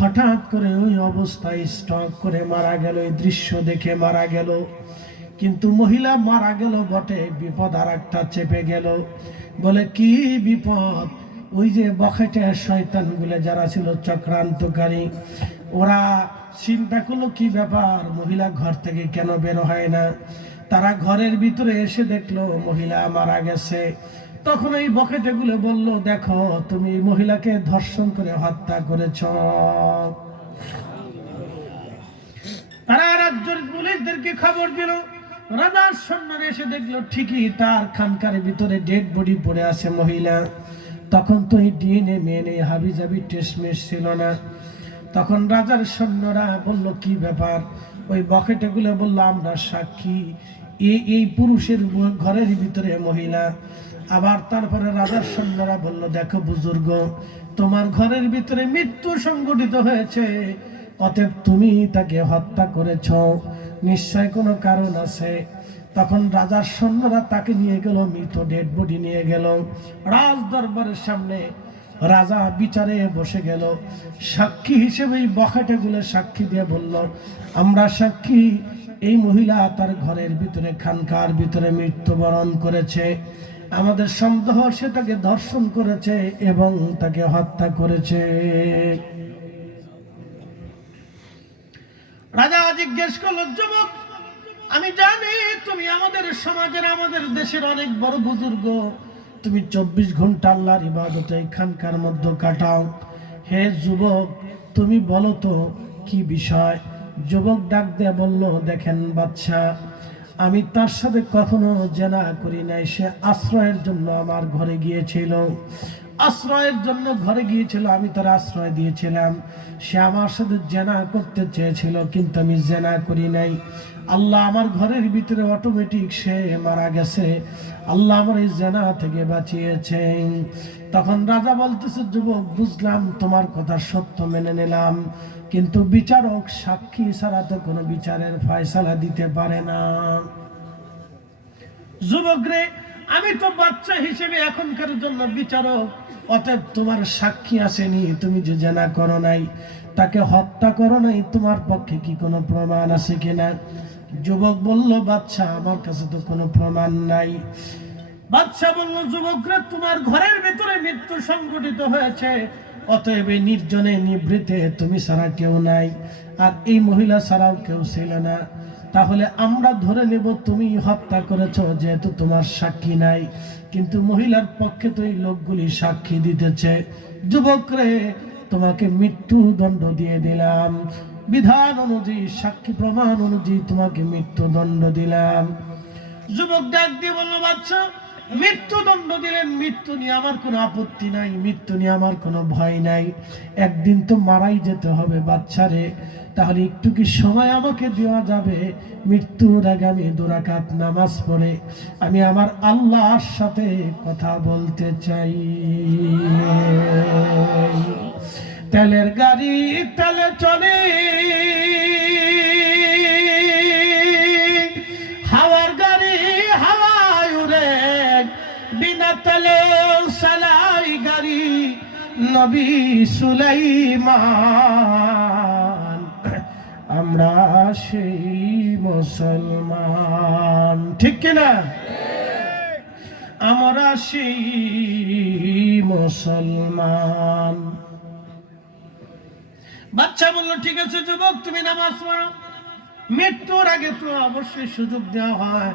হঠাৎ করে ওই অবস্থায় স্ট্রোক করে মারা গেল। এই দৃশ্য দেখে মারা গেল। কিন্তু মহিলা মারা গেল বটে, বিপদ আর একটা চেপে গেল। বলে কি বিপদ? ওই যে বখাটে শয়তানগুলো যারা ছিল চক্রান্তকারী, ওরা চিন্তা করলো কি ব্যাপার, মহিলা ঘর থেকে কেন বের হয় না। তারা ঘরের ভিতরে এসে দেখলো মহিলা মারা গেছে। তখন এই বখাটেগুলো বলল, দেখো তুমি মহিলাকে ধর্ষণ করে হত্যা করেছ। তারা রাজ্যের পুলিশদেরকে খবর দিল। রাজার সন্ধানে এসে দেখলো ঠিকই তার খানকার ভিতরে ডেড বডি পড়ে আছে মহিলা। তখন তো এই ডিএনএ মেনে হাবিজাবি টেস্টমেট ছিল না। তখন রাজার সৈন্যরা বলল কি ব্যাপার? ওই বকেটেগুলো বলল আমরা সাক্ষী, এই পুরুষের ঘরের ভিতরে মহিলা। আবার তারপরে রাজার সৈন্যরা বলল দেখো বুজুর্গ, তোমার ঘরের ভিতরে মৃত্যু সংঘটিত হয়েছে, অতএব তুমি তাকে হত্যা করেছ, নিশ্চয় কোনো কারণ আছে। তখন রাজার সৈন্যরা তাকে নিয়ে গেল, মৃত ডেড বডি নিয়ে গেল রাজ দরবারের সামনে। রাজা বিচারে বসে গেল, সাক্ষী হিসেবে এই বখাটেগুলো সাক্ষী দিয়ে বলল আমরা সাক্ষী, এই মহিলা তার ঘরের ভিতরে খানকার ভিতরে মৃত্যুবরণ করেছে। আমাদের সন্দেহ সে তাকে ধর্ষণ করেছে এবং তাকে হত্যা করেছে। রাজা জিজ্ঞেস করল, যুবক আমি জানি তুমি আমাদের সমাজের আমাদের দেশের অনেক বড় বুজুর্গ, তুমি 24 ঘন্টা আল্লাহর ইবাদতে খানকার মধ্যে কাটাও। হে যুবক তুমি বলো তো কি বিষয়? যুবক ডাক দিয়ে বলল, দেখেন বাদশা, আমি তার সাথে কখনো জেনা করি নাই। সে আশ্রয়ের জন্য আমার ঘরে গিয়েছিল, আশ্রয়ের জন্য ঘরে গিয়েছিল, আমি তার আশ্রয় দিয়েছিলাম। সে আমার সাথে জেনা করতে চেয়েছিল কিন্তু আমি জেনা করি নাই। আল্লাহ আমার ঘরের ভিতরে অটোমেটিক সে মারা গেছে, আল্লাহ আমার এই জেনা থেকে বাঁচিয়েছেন। তখন রাজা বলতেছে, যুবক বুঝলাম, তোমার কথা সত্য মেনে নিলাম, কিন্তু বিচারক সাক্ষী ছাড়া তো কোনো বিচারের ফয়সালা দিতে পারে না। যুবক রে, আমি তো বাচ্চা হিসেবে এখনকার জন্য বিচারক, অতএব তোমার সাক্ষী আসেনি, তুমি যে জেনা করো নাই, তাকে হত্যা করো নাই, তোমার পক্ষে কি কোনো প্রমাণ আছে কিনা? যুবক বলল, বাদশা আমার কাছে তো কোনো প্রমাণ নাই। বাদশা বলল, যুবকরা তোমার ঘরের ভিতরে মৃত্যু সংঘটিত হয়েছে, অতএব এই নির্জনে নিভৃতে তুমি ছাড়া কেউ নাই, আর এই মহিলা ছাড়াও কেউ ছিল না। তাহলে আমরা ধরে নেব তুমি হত্যা করেছো, যেহেতু তোমার সাক্ষী নাই। কিন্তু মহিলার পক্ষে তো এই লোকগুলি সাক্ষী দিতেছে। যুবক রে, তোমাকে মৃত্যুদণ্ড দিয়ে দিলাম, বিধান অনুযায়ী সাক্ষী প্রমাণ অনুযায়ী তোমাকে মৃত্যুদণ্ড দিলাম। যুবক ডাক দিয়ে বলল, বাচ্চা মৃত্যুদণ্ড দিলেন, মৃত্যু নিয়ে আমার কোনো আপত্তি নাই, মৃত্যু নিয়ে আমার কোনো ভয় নাই, একদিন তো মারাই যেতে হবে বাচ্চারে, তাহলে একটু কি সময় আমাকে দেওয়া যাবে? মৃত্যুর আগে আমি 2 রাকাত নামাজ পড়ে আমি আমার আল্লাহর সাথে কথা বলতে চাই। তেলের গাড়ি তেলে চলে, হাওয়ার গাড়ি হাওয়ায় উড়ে, বিনা তেলে চালাই গাড়ি নবী সুলাইমান। আমরা সেই মুসলমান, ঠিক কিনা? আমরা সেই মুসলমান। বাচ্চা বলল, ঠিক আছে যুবক তুমি নামাজ পড়ো। মৃত্যুর আগে তো অবশ্যই সুযোগ দেওয়া হয়,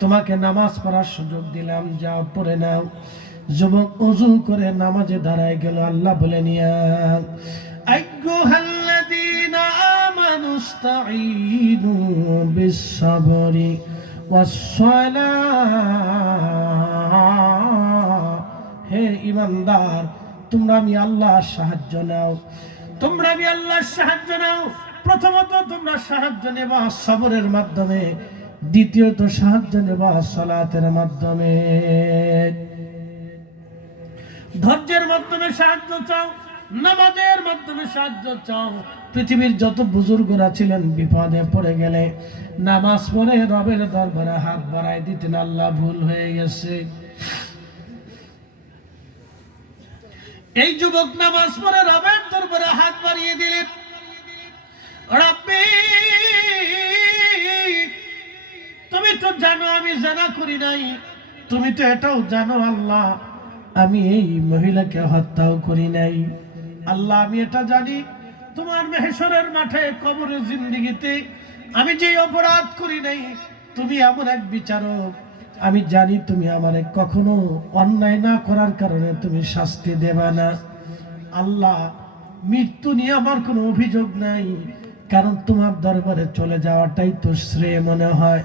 তোমাকে নামাজ পড়ার সুযোগ দিলাম, যাও পড়ে নাও। যুবক ওযু করে নামাজে দাঁড়ায় গেল। আল্লাহ বলেন, ইয়া আইয়ুহাল্লাযীনা আমানুস্তাঈনু বিস-সাবরি ওয়াস-সালাহ। হে ঈমানদার, তোমরা আমি আল্লাহর সাহায্য নাও, তোমরা আমি আল্লাহর সাহায্য নাও। প্রথমত তোমরা সাহায্য নেবা সবরের মাধ্যমে, দ্বিতীয়ত সাহায্য নেবা সালাতের মাধ্যমে, ধৈর্যের মাধ্যমে সাহায্য চাও, নামাজের মাধ্যমে সাহায্য চাও। পৃথিবীর যত বুজুর্গরা ছিলেন বিপদে পড়ে গেলে নামাজ পড়ে রবের দরবারে হাত বাড়ায় দিতেন, আল্লাহ ভুল হয়ে গেছে। এই যুবক নামাজ পড়ে রবের দরবারে হাত বাড়িয়ে দিলেন, রব্বি তুমি তো জানো আমি জানা করি নাই, তুমি তো এটাও জানো আল্লাহ আমি এই মহিলাকে হত্যাও করি নাই। আল্লাহ আমি এটা জানি, তোমার মেহশরের মাঠে কবরের জিন্দেগিতে আমি যে অপরাধ করি নাই, তুমি এমন এক বিচারক, আমি জানি তুমি আমারে কখনো অন্যায় না করার কারণে তুমি শাস্তি দেবা না। আল্লাহ মৃত্যু নিয়ে আমার কোনো অভিযোগ নাই, কারণ তোমার দরবারে চলে যাওয়াটাই তো শ্রেয় মনে হয়।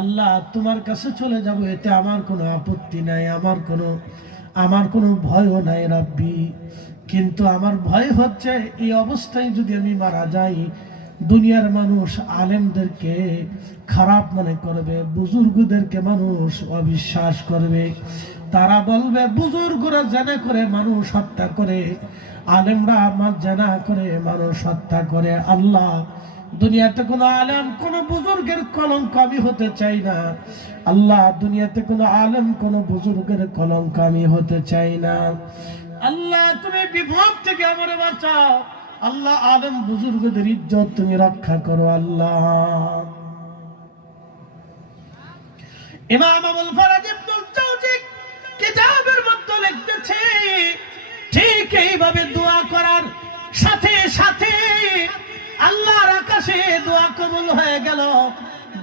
আল্লাহ, তোমার কাছে চলে যাব, এতে আমার কোনো আপত্তি নাই, আমার কোনো ভয়ও নাই রাব্বি। কিন্তু আমার ভয় হচ্ছে এই অবস্থায় যদি আমি মারা যাই, দুনিয়ার মানুষ আলেমদেরকে খারাপ মনে করবে, বুজুর্গদেরকে মানুষ অবিশ্বাস করবে। তারা বলবে বুজুর্গরা জেনা করে মানুষ হত্যা করে, আলেমরা আমার জেনা করে মানুষ হত্যা করে। আল্লাহ, দুনিয়াতে কোনো আলেম কোনো বুজুর্গের কলঙ্ক আমি হতে চাই না। আল্লাহ, দুনিয়াতে কোনো আলেম কোনো বুজুর্গের কলঙ্ক আমি হতে চাই না। আল্লাহ, তুমি বিপদ থেকে আমার বাঁচাও। আল্লাহ, আলেম বুজুর্গদের ইজ্জত তুমি রক্ষা করো। আল্লাহ, ইমাম আবুল ফরাজ ইবনুল জাওজি কিতাবের মধ্যে লিখতেছে, ঠিক এইভাবে দোয়া করার সাথে সাথে আল্লাহর আকাশে দোয়া কবুল হয়ে গেল।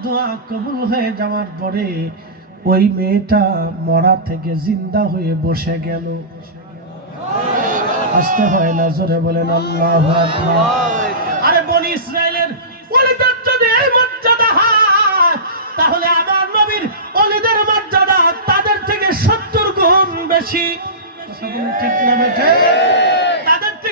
দোয়া কবুল হয়ে যাওয়ার পরে ওই মেয়েটা মরা থেকে জিন্দা হয়ে বসে গেল। আসতে হয় না, জোরে বলেন আল্লাহু আকবার।